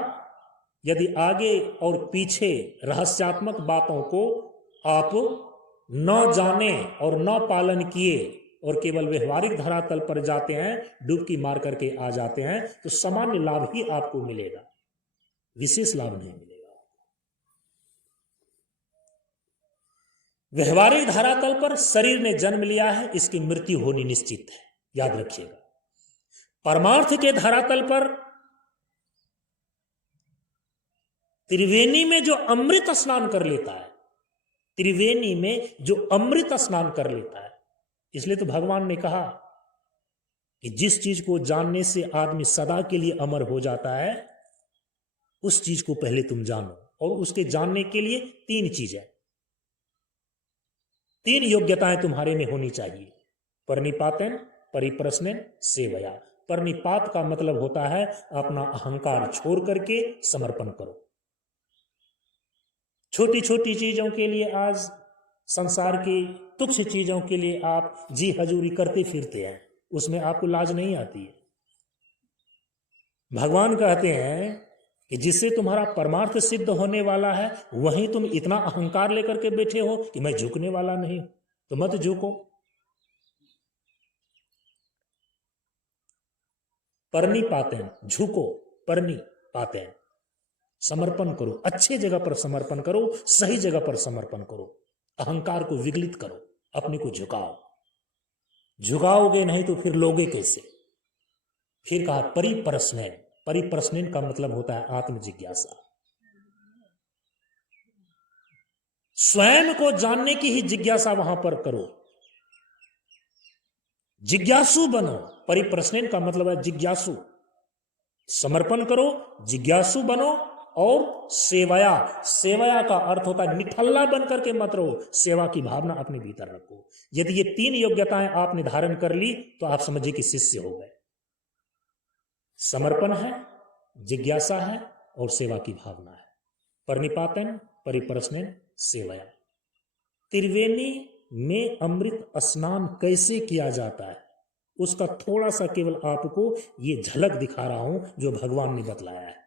यदि आगे और पीछे रहस्यात्मक बातों को आप न जाने और न पालन किए और केवल व्यवहारिक धरातल पर जाते हैं, डुबकी मार करके आ जाते हैं, तो सामान्य लाभ ही आपको मिलेगा, विशेष लाभ नहीं मिलेगा। व्यवहारिक धरातल पर शरीर ने जन्म लिया है, इसकी मृत्यु होनी निश्चित है, याद रखिएगा। परमार्थ के धरातल पर त्रिवेणी में जो अमृत स्नान कर लेता है, त्रिवेणी में जो अमृत स्नान कर लेता है, इसलिए तो भगवान ने कहा कि जिस चीज को जानने से आदमी सदा के लिए अमर हो जाता है, उस चीज को पहले तुम जानो। और उसके जानने के लिए 3 चीजें, 3 योग्यताएं तुम्हारे में होनी चाहिए। परिनिपातन, परिप्रश्न, सेवया। परिनिपात का मतलब होता है अपना अहंकार छोड़ करके समर्पण करो। छोटी छोटी चीजों के लिए, आज संसार की तुच्छ चीजों के लिए आप जी हजूरी करते फिरते हैं, उसमें आपको लाज नहीं आती है। भगवान कहते हैं कि जिससे तुम्हारा परमार्थ सिद्ध होने वाला है, वहीं तुम इतना अहंकार लेकर के बैठे हो कि मैं झुकने वाला नहीं हूं, तो मत झुको। परनी पाते हैं, झुको, परनी पाते हैं, समर्पण करो, अच्छे जगह पर समर्पण करो, सही जगह पर समर्पण करो, अहंकार को विगलित करो, अपने को झुकाओ। झुकाओगे नहीं तो फिर लोगे कैसे? फिर कहा परिप्रश्न। परिप्रश्न का मतलब होता है आत्म जिज्ञासा। स्वयं को जानने की ही जिज्ञासा वहां पर करो, जिज्ञासु बनो। परिप्रश्न का मतलब है जिज्ञासु, समर्पण करो, जिज्ञासु बनो। और सेवया, सेवया का अर्थ होता है निठल्ला बन करके मत रहो, सेवा की भावना अपने भीतर रखो। यदि ये 3 योग्यताएं आपने धारण कर ली तो आप समझिए कि शिष्य हो गए। समर्पण है, जिज्ञासा है और सेवा की भावना है। परिनिपातन, परिप्रश्न, सेवया। त्रिवेणी में अमृत स्नान कैसे किया जाता है, उसका थोड़ा सा केवल आपको ये झलक दिखा रहा हूं जो भगवान ने बतलाया है।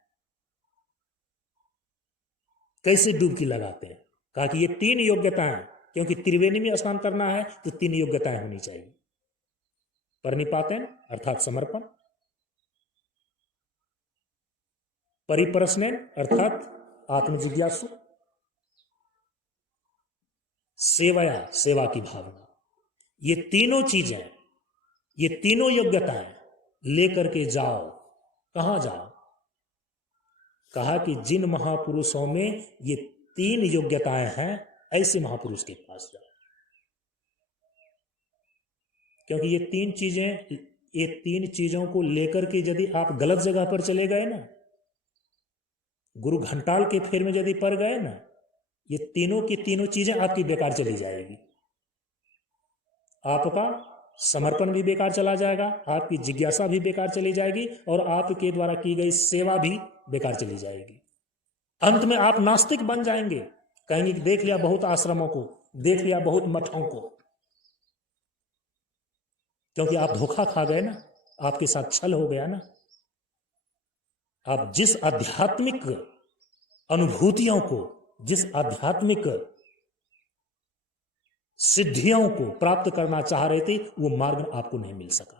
कैसे डुबकी लगाते हैं, कहा कि ये 3 योग्यताएं, क्योंकि त्रिवेणी में स्नान करना है तो 3 योग्यताएं होनी चाहिए। परिनिपातन अर्थात समर्पण, परिप्रश्न अर्थात आत्मजिज्ञासु, सेवया सेवा की भावना। ये तीनों चीजें, ये तीनों योग्यताएं लेकर के जाओ। कहां जाओ? कहा कि जिन महापुरुषों में ये 3 योग्यताएं हैं, ऐसे महापुरुष के पास जाओ। क्योंकि ये 3 चीजों को लेकर के यदि आप गलत जगह पर चले गए ना, गुरु घंटाल के फेर में यदि पड़ गए ना, ये तीनों की तीनों चीजें आपकी बेकार चली जाएगी। आपका समर्पण भी बेकार चला जाएगा, आपकी जिज्ञासा भी बेकार चली जाएगी और आपके द्वारा की गई सेवा भी बेकार चली जाएगी। अंत में आप नास्तिक बन जाएंगे, कहेंगे कि देख लिया बहुत आश्रमों को, देख लिया बहुत मठों को, क्योंकि आप धोखा खा गए ना, आपके साथ छल हो गया ना। आप जिस आध्यात्मिक अनुभूतियों को, जिस आध्यात्मिक सिद्धियों को प्राप्त करना चाह रहे थे, वो मार्ग आपको नहीं मिल सका।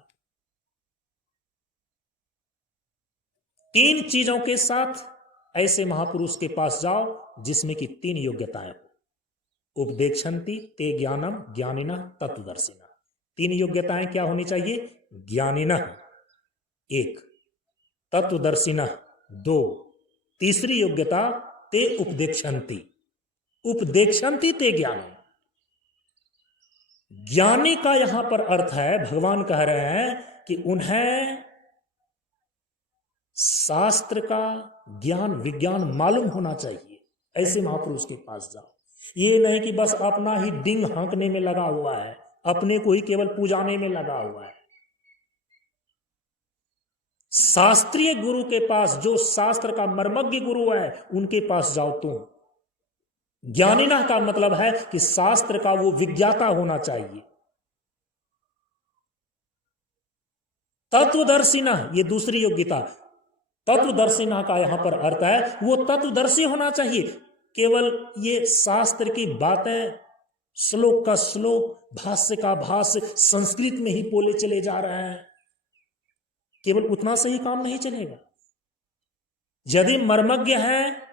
3 चीजों के साथ ऐसे महापुरुष के पास जाओ जिसमें कि 3 योग्यताएं हो। उपदेक्षन्ति ते ज्ञानम ज्ञानिनः तत्वदर्शिनः। 3 योग्यताएं क्या होनी चाहिए? ज्ञानिनः 1, तत्वदर्शिनः 2, तीसरी योग्यता ते उपदेक्षन्ति। उपदेक्षन्ति ते ज्ञानम। ज्ञानी का यहां पर अर्थ है, भगवान कह रहे हैं कि उन्हें शास्त्र का ज्ञान विज्ञान मालूम होना चाहिए। ऐसे महापुरुष के पास जाओ। ये नहीं कि बस अपना ही डिंग हाँकने में लगा हुआ है, अपने को ही केवल पूजाने में लगा हुआ है। शास्त्रीय गुरु के पास, जो शास्त्र का मर्मज्ञ गुरु है, उनके पास जाओ तुम। ज्ञानिना का मतलब है कि शास्त्र का वो विज्ञाता होना चाहिए। तत्वदर्शिना, ये दूसरी योग्यता। तत्वदर्शिना का यहां पर अर्थ है वो तत्वदर्शी होना चाहिए। केवल ये शास्त्र की बातें श्लोक का श्लोक, भाष्य का भाष्य संस्कृत में ही बोले चले जा रहे हैं, केवल उतना से ही काम नहीं चलेगा। यदि मर्मज्ञ है,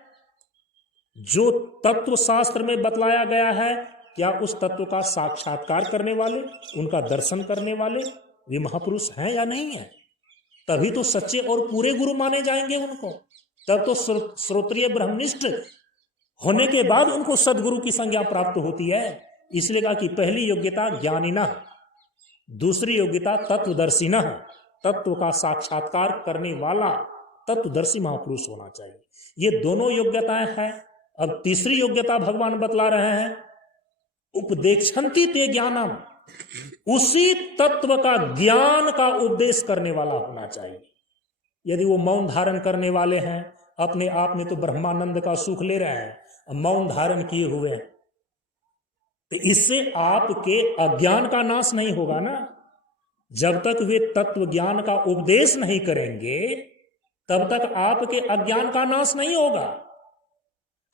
जो तत्व शास्त्र में बतलाया गया है, क्या उस तत्व का साक्षात्कार करने वाले, उनका दर्शन करने वाले वे महापुरुष हैं या नहीं है? तभी तो सच्चे और पूरे गुरु माने जाएंगे उनको। तब तो श्रोत्रिय ब्रह्मनिष्ठ होने के बाद उनको सदगुरु की संज्ञा प्राप्त होती है। इसलिए कहा कि पहली योग्यता ज्ञानिना, दूसरी योग्यता तत्वदर्शिना, तत्व का साक्षात्कार करने वाला तत्वदर्शी महापुरुष होना चाहिए। ये दोनों योग्यताएं हैं। अब तीसरी योग्यता भगवान बतला रहे हैं, उपदेक्षन्ति ते ज्ञानम। उसी तत्व का ज्ञान का उपदेश करने वाला होना चाहिए। यदि वो मौन धारण करने वाले हैं, अपने आप में तो ब्रह्मानंद का सुख ले रहे हैं, मौन धारण किए हुए हैं, तो इससे आपके अज्ञान का नाश नहीं होगा ना। जब तक वे तत्व ज्ञान का उपदेश नहीं करेंगे, तब तक आपके अज्ञान का नाश नहीं होगा।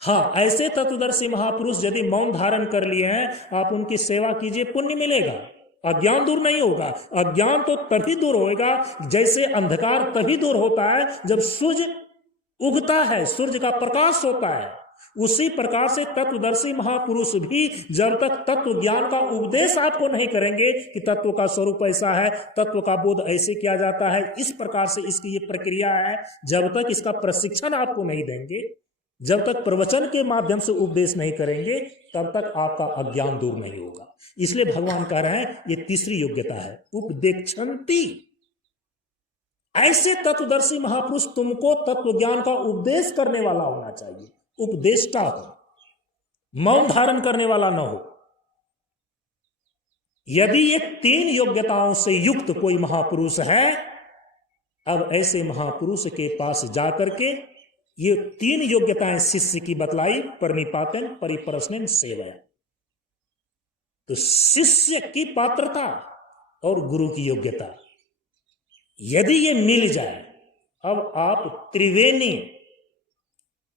हाँ, ऐसे तत्वदर्शी महापुरुष यदि मौन धारण कर लिए हैं, आप उनकी सेवा कीजिए, पुण्य मिलेगा, अज्ञान दूर नहीं होगा। अज्ञान तो तभी दूर होगा, जैसे अंधकार तभी दूर होता है जब सूर्य उगता है, सूर्य का प्रकाश होता है। उसी प्रकार से तत्वदर्शी महापुरुष भी जब तक तत्व ज्ञान का उपदेश आपको नहीं करेंगे कि तत्व का स्वरूप ऐसा है, तत्व का बोध ऐसे किया जाता है, इस प्रकार से इसकी ये प्रक्रिया है, जब तक इसका प्रशिक्षण आपको नहीं देंगे, जब तक प्रवचन के माध्यम से उपदेश नहीं करेंगे, तब तक आपका अज्ञान दूर नहीं होगा। इसलिए भगवान कह रहे हैं ये तीसरी योग्यता है, उपदेक्षन्ति। ऐसे तत्वदर्शी महापुरुष तुमको तत्व ज्ञान का उपदेश करने वाला होना चाहिए, उपदेष्टा हो, मौन धारण करने वाला न हो। यदि ये 3 योग्यताओं से युक्त कोई महापुरुष है, अब ऐसे महापुरुष के पास जाकर के ये 3 योग्यताएं शिष्य की बतलाई, परिनिपातन, परिप्रश्न, सेवा। तो शिष्य की पात्रता और गुरु की योग्यता यदि ये मिल जाए, अब आप त्रिवेणी,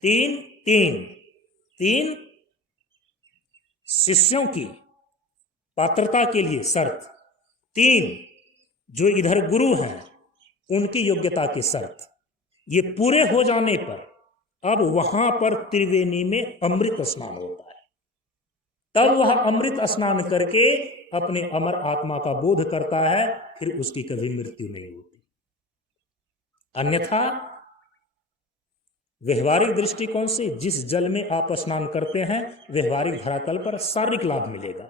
तीन शिष्यों की पात्रता के लिए शर्त, 3 जो इधर गुरु हैं उनकी योग्यता की शर्त, ये पूरे हो जाने पर अब वहां पर त्रिवेणी में अमृत स्नान होता है। तब वह अमृत स्नान करके अपने अमर आत्मा का बोध करता है, फिर उसकी कभी मृत्यु नहीं होती। अन्यथा व्यवहारिक दृष्टिकोण से जिस जल में आप स्नान करते हैं, व्यवहारिक धरातल पर शारीरिक लाभ मिलेगा,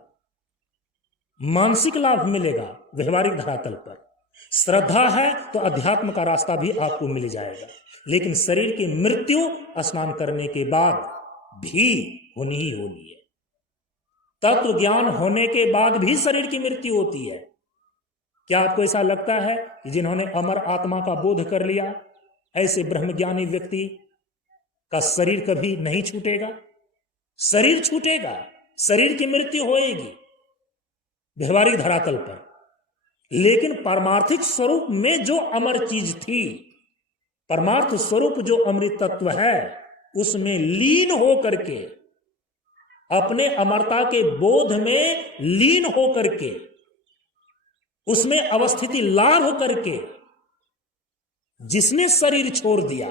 मानसिक लाभ मिलेगा। व्यवहारिक धरातल पर श्रद्धा है तो अध्यात्म का रास्ता भी आपको मिल जाएगा, लेकिन शरीर की मृत्यु स्नान करने के बाद भी होनी ही होनी है। तत्व ज्ञान होने के बाद भी शरीर की मृत्यु होती है। क्या आपको ऐसा लगता है कि जिन्होंने अमर आत्मा का बोध कर लिया, ऐसे ब्रह्मज्ञानी व्यक्ति का शरीर कभी नहीं छूटेगा? शरीर छूटेगा, शरीर की मृत्यु होएगी व्यवहारिक धरातल पर, लेकिन पारमार्थिक स्वरूप में जो अमर चीज थी, परमार्थ स्वरूप जो अमृत तत्व है, उसमें लीन हो करके अपने अमरता के बोध में लीन होकर के, उसमें अवस्थिति लाभ करके जिसने शरीर छोड़ दिया,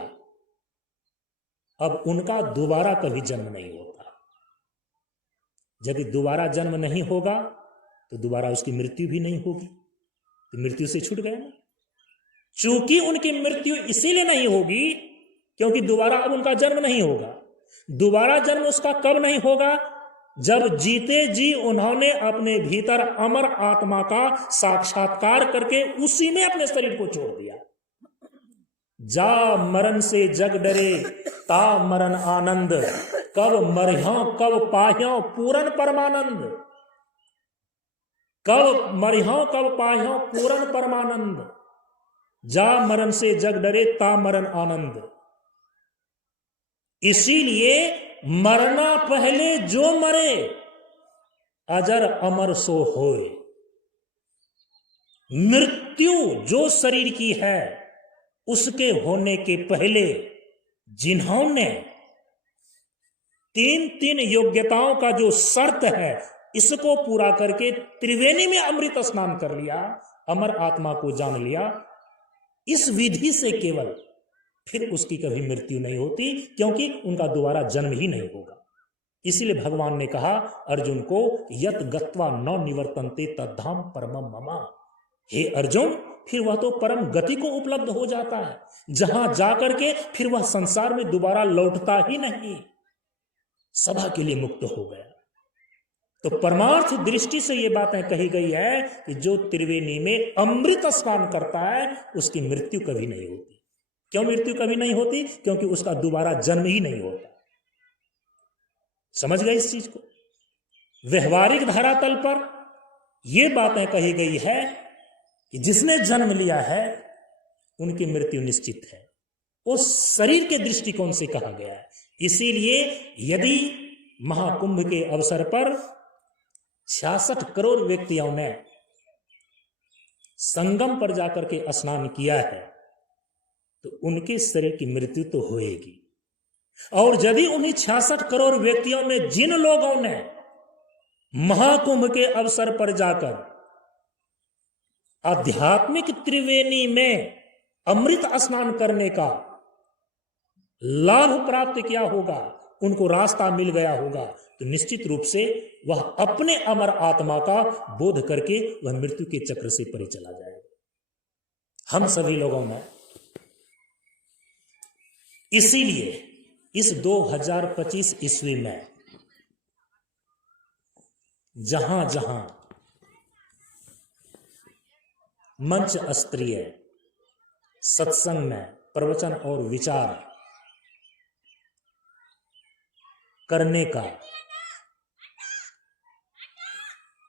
अब उनका दोबारा कभी जन्म नहीं होता। यदि दोबारा जन्म नहीं होगा तो दोबारा उसकी मृत्यु भी नहीं होगी, तो मृत्यु से छूट गए ना। चूंकि उनकी मृत्यु इसीलिए नहीं होगी क्योंकि दोबारा अब उनका जन्म नहीं होगा। दोबारा जन्म उसका कब नहीं होगा? जब जीते जी उन्होंने अपने भीतर अमर आत्मा का साक्षात्कार करके उसी में अपने शरीर को छोड़ दिया। जा मरण से जग डरे ता मरण आनंद, कब मरिह्यों कब पाह्यों पूरन परमानंद। कब मरिह्यों कब पाह्यों पूरन परमानंद, जा मरण से जग डरे ता मरण आनंद। इसीलिए मरना पहले जो मरे, अजर अमर सो होए। मृत्यु जो शरीर की है उसके होने के पहले जिन्होंने तीन तीन योग्यताओं का जो शर्त है इसको पूरा करके त्रिवेणी में अमृत स्नान कर लिया, अमर आत्मा को जान लिया, इस विधि से केवल फिर उसकी कभी मृत्यु नहीं होती, क्योंकि उनका दोबारा जन्म ही नहीं होगा। इसीलिए भगवान ने कहा अर्जुन को, यत गत्वा न निवर्तन्ते तद्धाम परमम मम। हे अर्जुन, फिर वह तो परम गति को उपलब्ध हो जाता है, जहां जाकर के फिर वह संसार में दोबारा लौटता ही नहीं, सदा के लिए मुक्त हो गया। तो परमार्थ दृष्टि से ये बातें कही गई है कि जो त्रिवेणी में अमृत स्नान करता है उसकी मृत्यु कभी नहीं होती। क्यों मृत्यु कभी नहीं होती? क्योंकि उसका दोबारा जन्म ही नहीं होता। समझ गए इस चीज को? व्यवहारिक धरातल पर यह बातें कही गई है कि जिसने जन्म लिया है उनकी मृत्यु निश्चित है। उस शरीर के दृष्टिकोण से कहा गया है। इसीलिए यदि महाकुंभ के अवसर पर 66 करोड़ व्यक्तियों ने संगम पर जाकर के स्नान किया है तो उनके शरीर की मृत्यु तो होएगी। और यदि उन्हीं 66 करोड़ व्यक्तियों में जिन लोगों ने महाकुंभ के अवसर पर जाकर आध्यात्मिक त्रिवेणी में अमृत स्नान करने का लाभ प्राप्त किया होगा, उनको रास्ता मिल गया होगा, तो निश्चित रूप से वह अपने अमर आत्मा का बोध करके वह मृत्यु के चक्र से परे चला जाएगा। हम सभी लोगों में इसीलिए इस 2025 ईस्वी में जहां जहां मंच स्तरीय सत्संग में प्रवचन और विचार करने का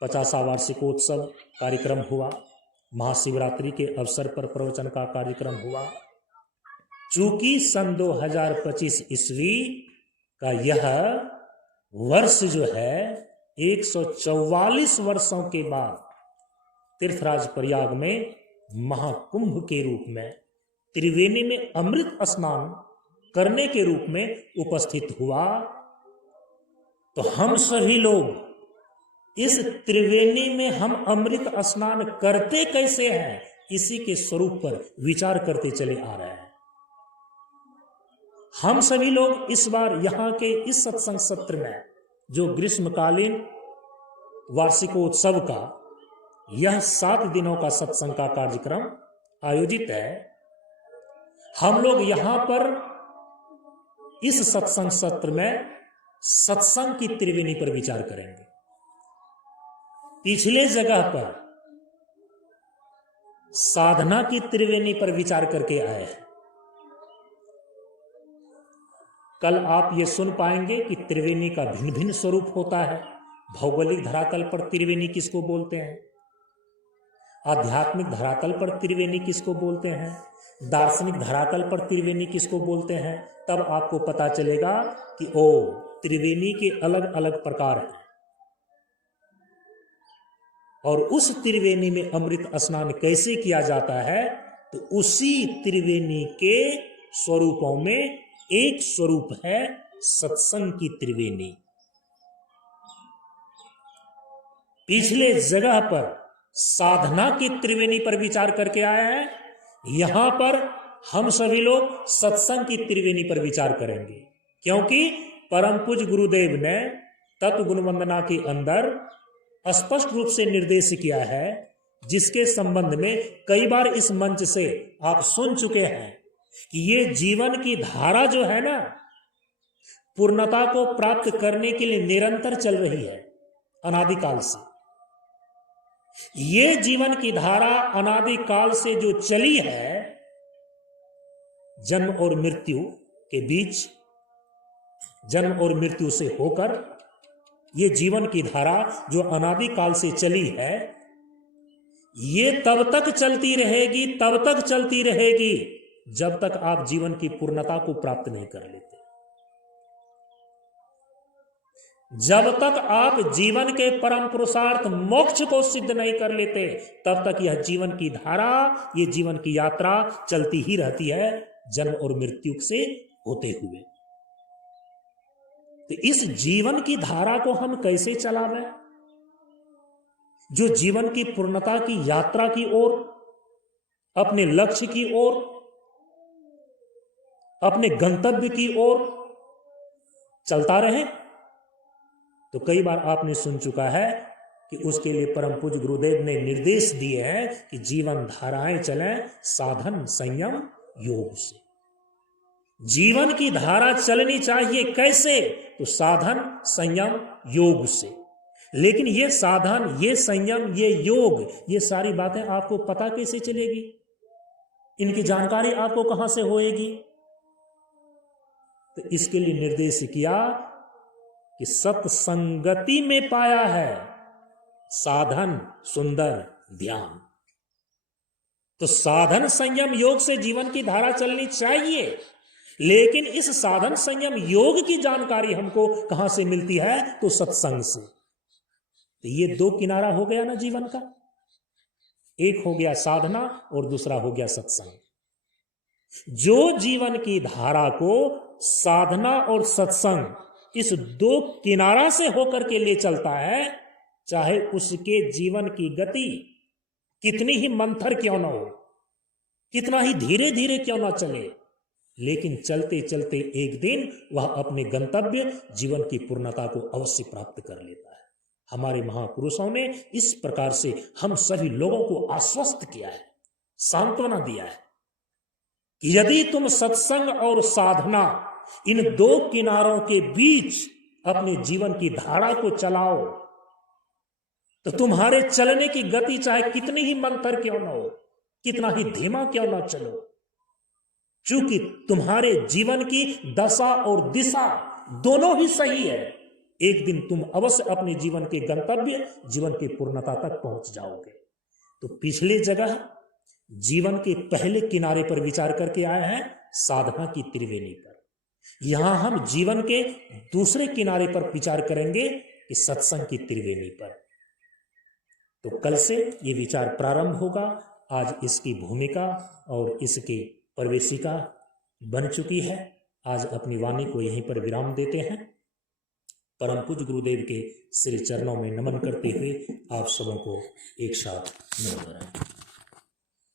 50वां वार्षिकोत्सव कार्यक्रम हुआ, महाशिवरात्रि के अवसर पर प्रवचन का कार्यक्रम हुआ। चूंकि सन 2025 ईस्वी का यह वर्ष जो है 144 वर्षों के बाद तीर्थराज प्रयाग में महाकुंभ के रूप में त्रिवेणी में अमृत स्नान करने के रूप में उपस्थित हुआ, तो हम सभी लोग इस त्रिवेणी में हम अमृत स्नान करते कैसे हैं, इसी के स्वरूप पर विचार करते चले आ रहे हैं। हम सभी लोग इस बार यहाँ के इस सत्संग सत्र में जो ग्रीष्मकालीन वार्षिकोत्सव का यह 7 दिनों का सत्संग का कार्यक्रम आयोजित है, हम लोग यहाँ पर इस सत्संग सत्र में सत्संग की त्रिवेणी पर विचार करेंगे। पिछले जगह पर साधना की त्रिवेणी पर विचार करके आए हैं। कल आप ये सुन पाएंगे कि त्रिवेणी का भिन्न भिन्न स्वरूप होता है। भौगोलिक धरातल पर त्रिवेणी किसको बोलते हैं, आध्यात्मिक धरातल पर त्रिवेणी किसको बोलते हैं, दार्शनिक धरातल पर त्रिवेणी किसको बोलते हैं, तब आपको पता चलेगा कि ओ त्रिवेणी के अलग अलग प्रकार हैं। और उस त्रिवेणी में अमृत स्नान कैसे किया जाता है, तो उसी त्रिवेणी के स्वरूपों में एक स्वरूप है सत्संग की त्रिवेणी। पिछले जगह पर साधना की त्रिवेणी पर विचार करके आया है, यहां पर हम सभी लोग सत्संग की त्रिवेणी पर विचार करेंगे, क्योंकि परम पूज्य गुरुदेव ने तत्व गुण वंदना के अंदर स्पष्ट रूप से निर्देश किया है, जिसके संबंध में कई बार इस मंच से आप सुन चुके हैं कि ये जीवन की धारा जो है ना, पूर्णता को प्राप्त करने के लिए निरंतर चल रही है अनादिकाल से। ये जीवन की धारा अनादिकाल से जो चली है, जन्म और मृत्यु के बीच, जन्म और मृत्यु से होकर ये जीवन की धारा जो अनादिकाल से चली है, ये तब तक चलती रहेगी, तब तक चलती रहेगी जब तक आप जीवन की पूर्णता को प्राप्त नहीं कर लेते। जब तक आप जीवन के परम पुरुषार्थ मोक्ष को सिद्ध नहीं कर लेते, तब तक यह जीवन की धारा, ये जीवन की यात्रा चलती ही रहती है, जन्म और मृत्यु से होते हुए। तो इस जीवन की धारा को हम कैसे चलावें, जो जीवन की पूर्णता की यात्रा की ओर, अपने लक्ष्य की ओर, अपने गंतव्य की ओर चलता रहे। तो कई बार आपने सुन चुका है कि उसके लिए परम पूज्य गुरुदेव ने निर्देश दिए हैं कि जीवन धाराएं चलें साधन संयम योग से। जीवन की धारा चलनी चाहिए कैसे? तो साधन संयम योग से। लेकिन ये साधन, ये संयम, ये योग, ये सारी बातें आपको पता कैसे चलेगी? इनकी जानकारी आपको कहां से होएगी? तो इसके लिए निर्देश किया कि सत्संगति में पाया है साधन सुंदर ध्यान। तो साधन संयम योग से जीवन की धारा चलनी चाहिए, लेकिन इस साधन संयम योग की जानकारी हमको कहां से मिलती है? तो सत्संग से। तो ये दो किनारा हो गया ना जीवन का, एक हो गया साधना और दूसरा हो गया सत्संग। जो जीवन की धारा को साधना और सत्संग, इस दो किनारा से होकर के ले चलता है, चाहे उसके जीवन की गति कितनी ही मंथर क्यों ना हो, कितना ही धीरे धीरे क्यों ना चले, लेकिन चलते चलते एक दिन वह अपने गंतव्य जीवन की पूर्णता को अवश्य प्राप्त कर लेता है। हमारे महापुरुषों ने इस प्रकार से हम सभी लोगों को आश्वस्त किया है, सांत्वना दिया है कि यदि तुम सत्संग और साधना, इन दो किनारों के बीच अपने जीवन की धारा को चलाओ, तो तुम्हारे चलने की गति चाहे कितनी ही मंथर क्यों ना हो, कितना ही धीमा क्यों ना चलो, चूंकि तुम्हारे जीवन की दशा और दिशा दोनों ही सही है, एक दिन तुम अवश्य अपने जीवन के गंतव्य, जीवन की पूर्णता तक पहुंच जाओगे। तो पिछले जगह जीवन के पहले किनारे पर विचार करके आए हैं साधना की त्रिवेणी पर। यहां हम जीवन के दूसरे किनारे पर विचार करेंगे कि सत्संग की त्रिवेणी पर। तो कल से ये विचार प्रारंभ होगा। आज इसकी भूमिका और इसकी प्रवेशिका बन चुकी है। आज अपनी वाणी को यहीं पर विराम देते हैं। परम पूज्य गुरुदेव के श्री चरणों में नमन करते हुए आप सबों को एक साथ नमन।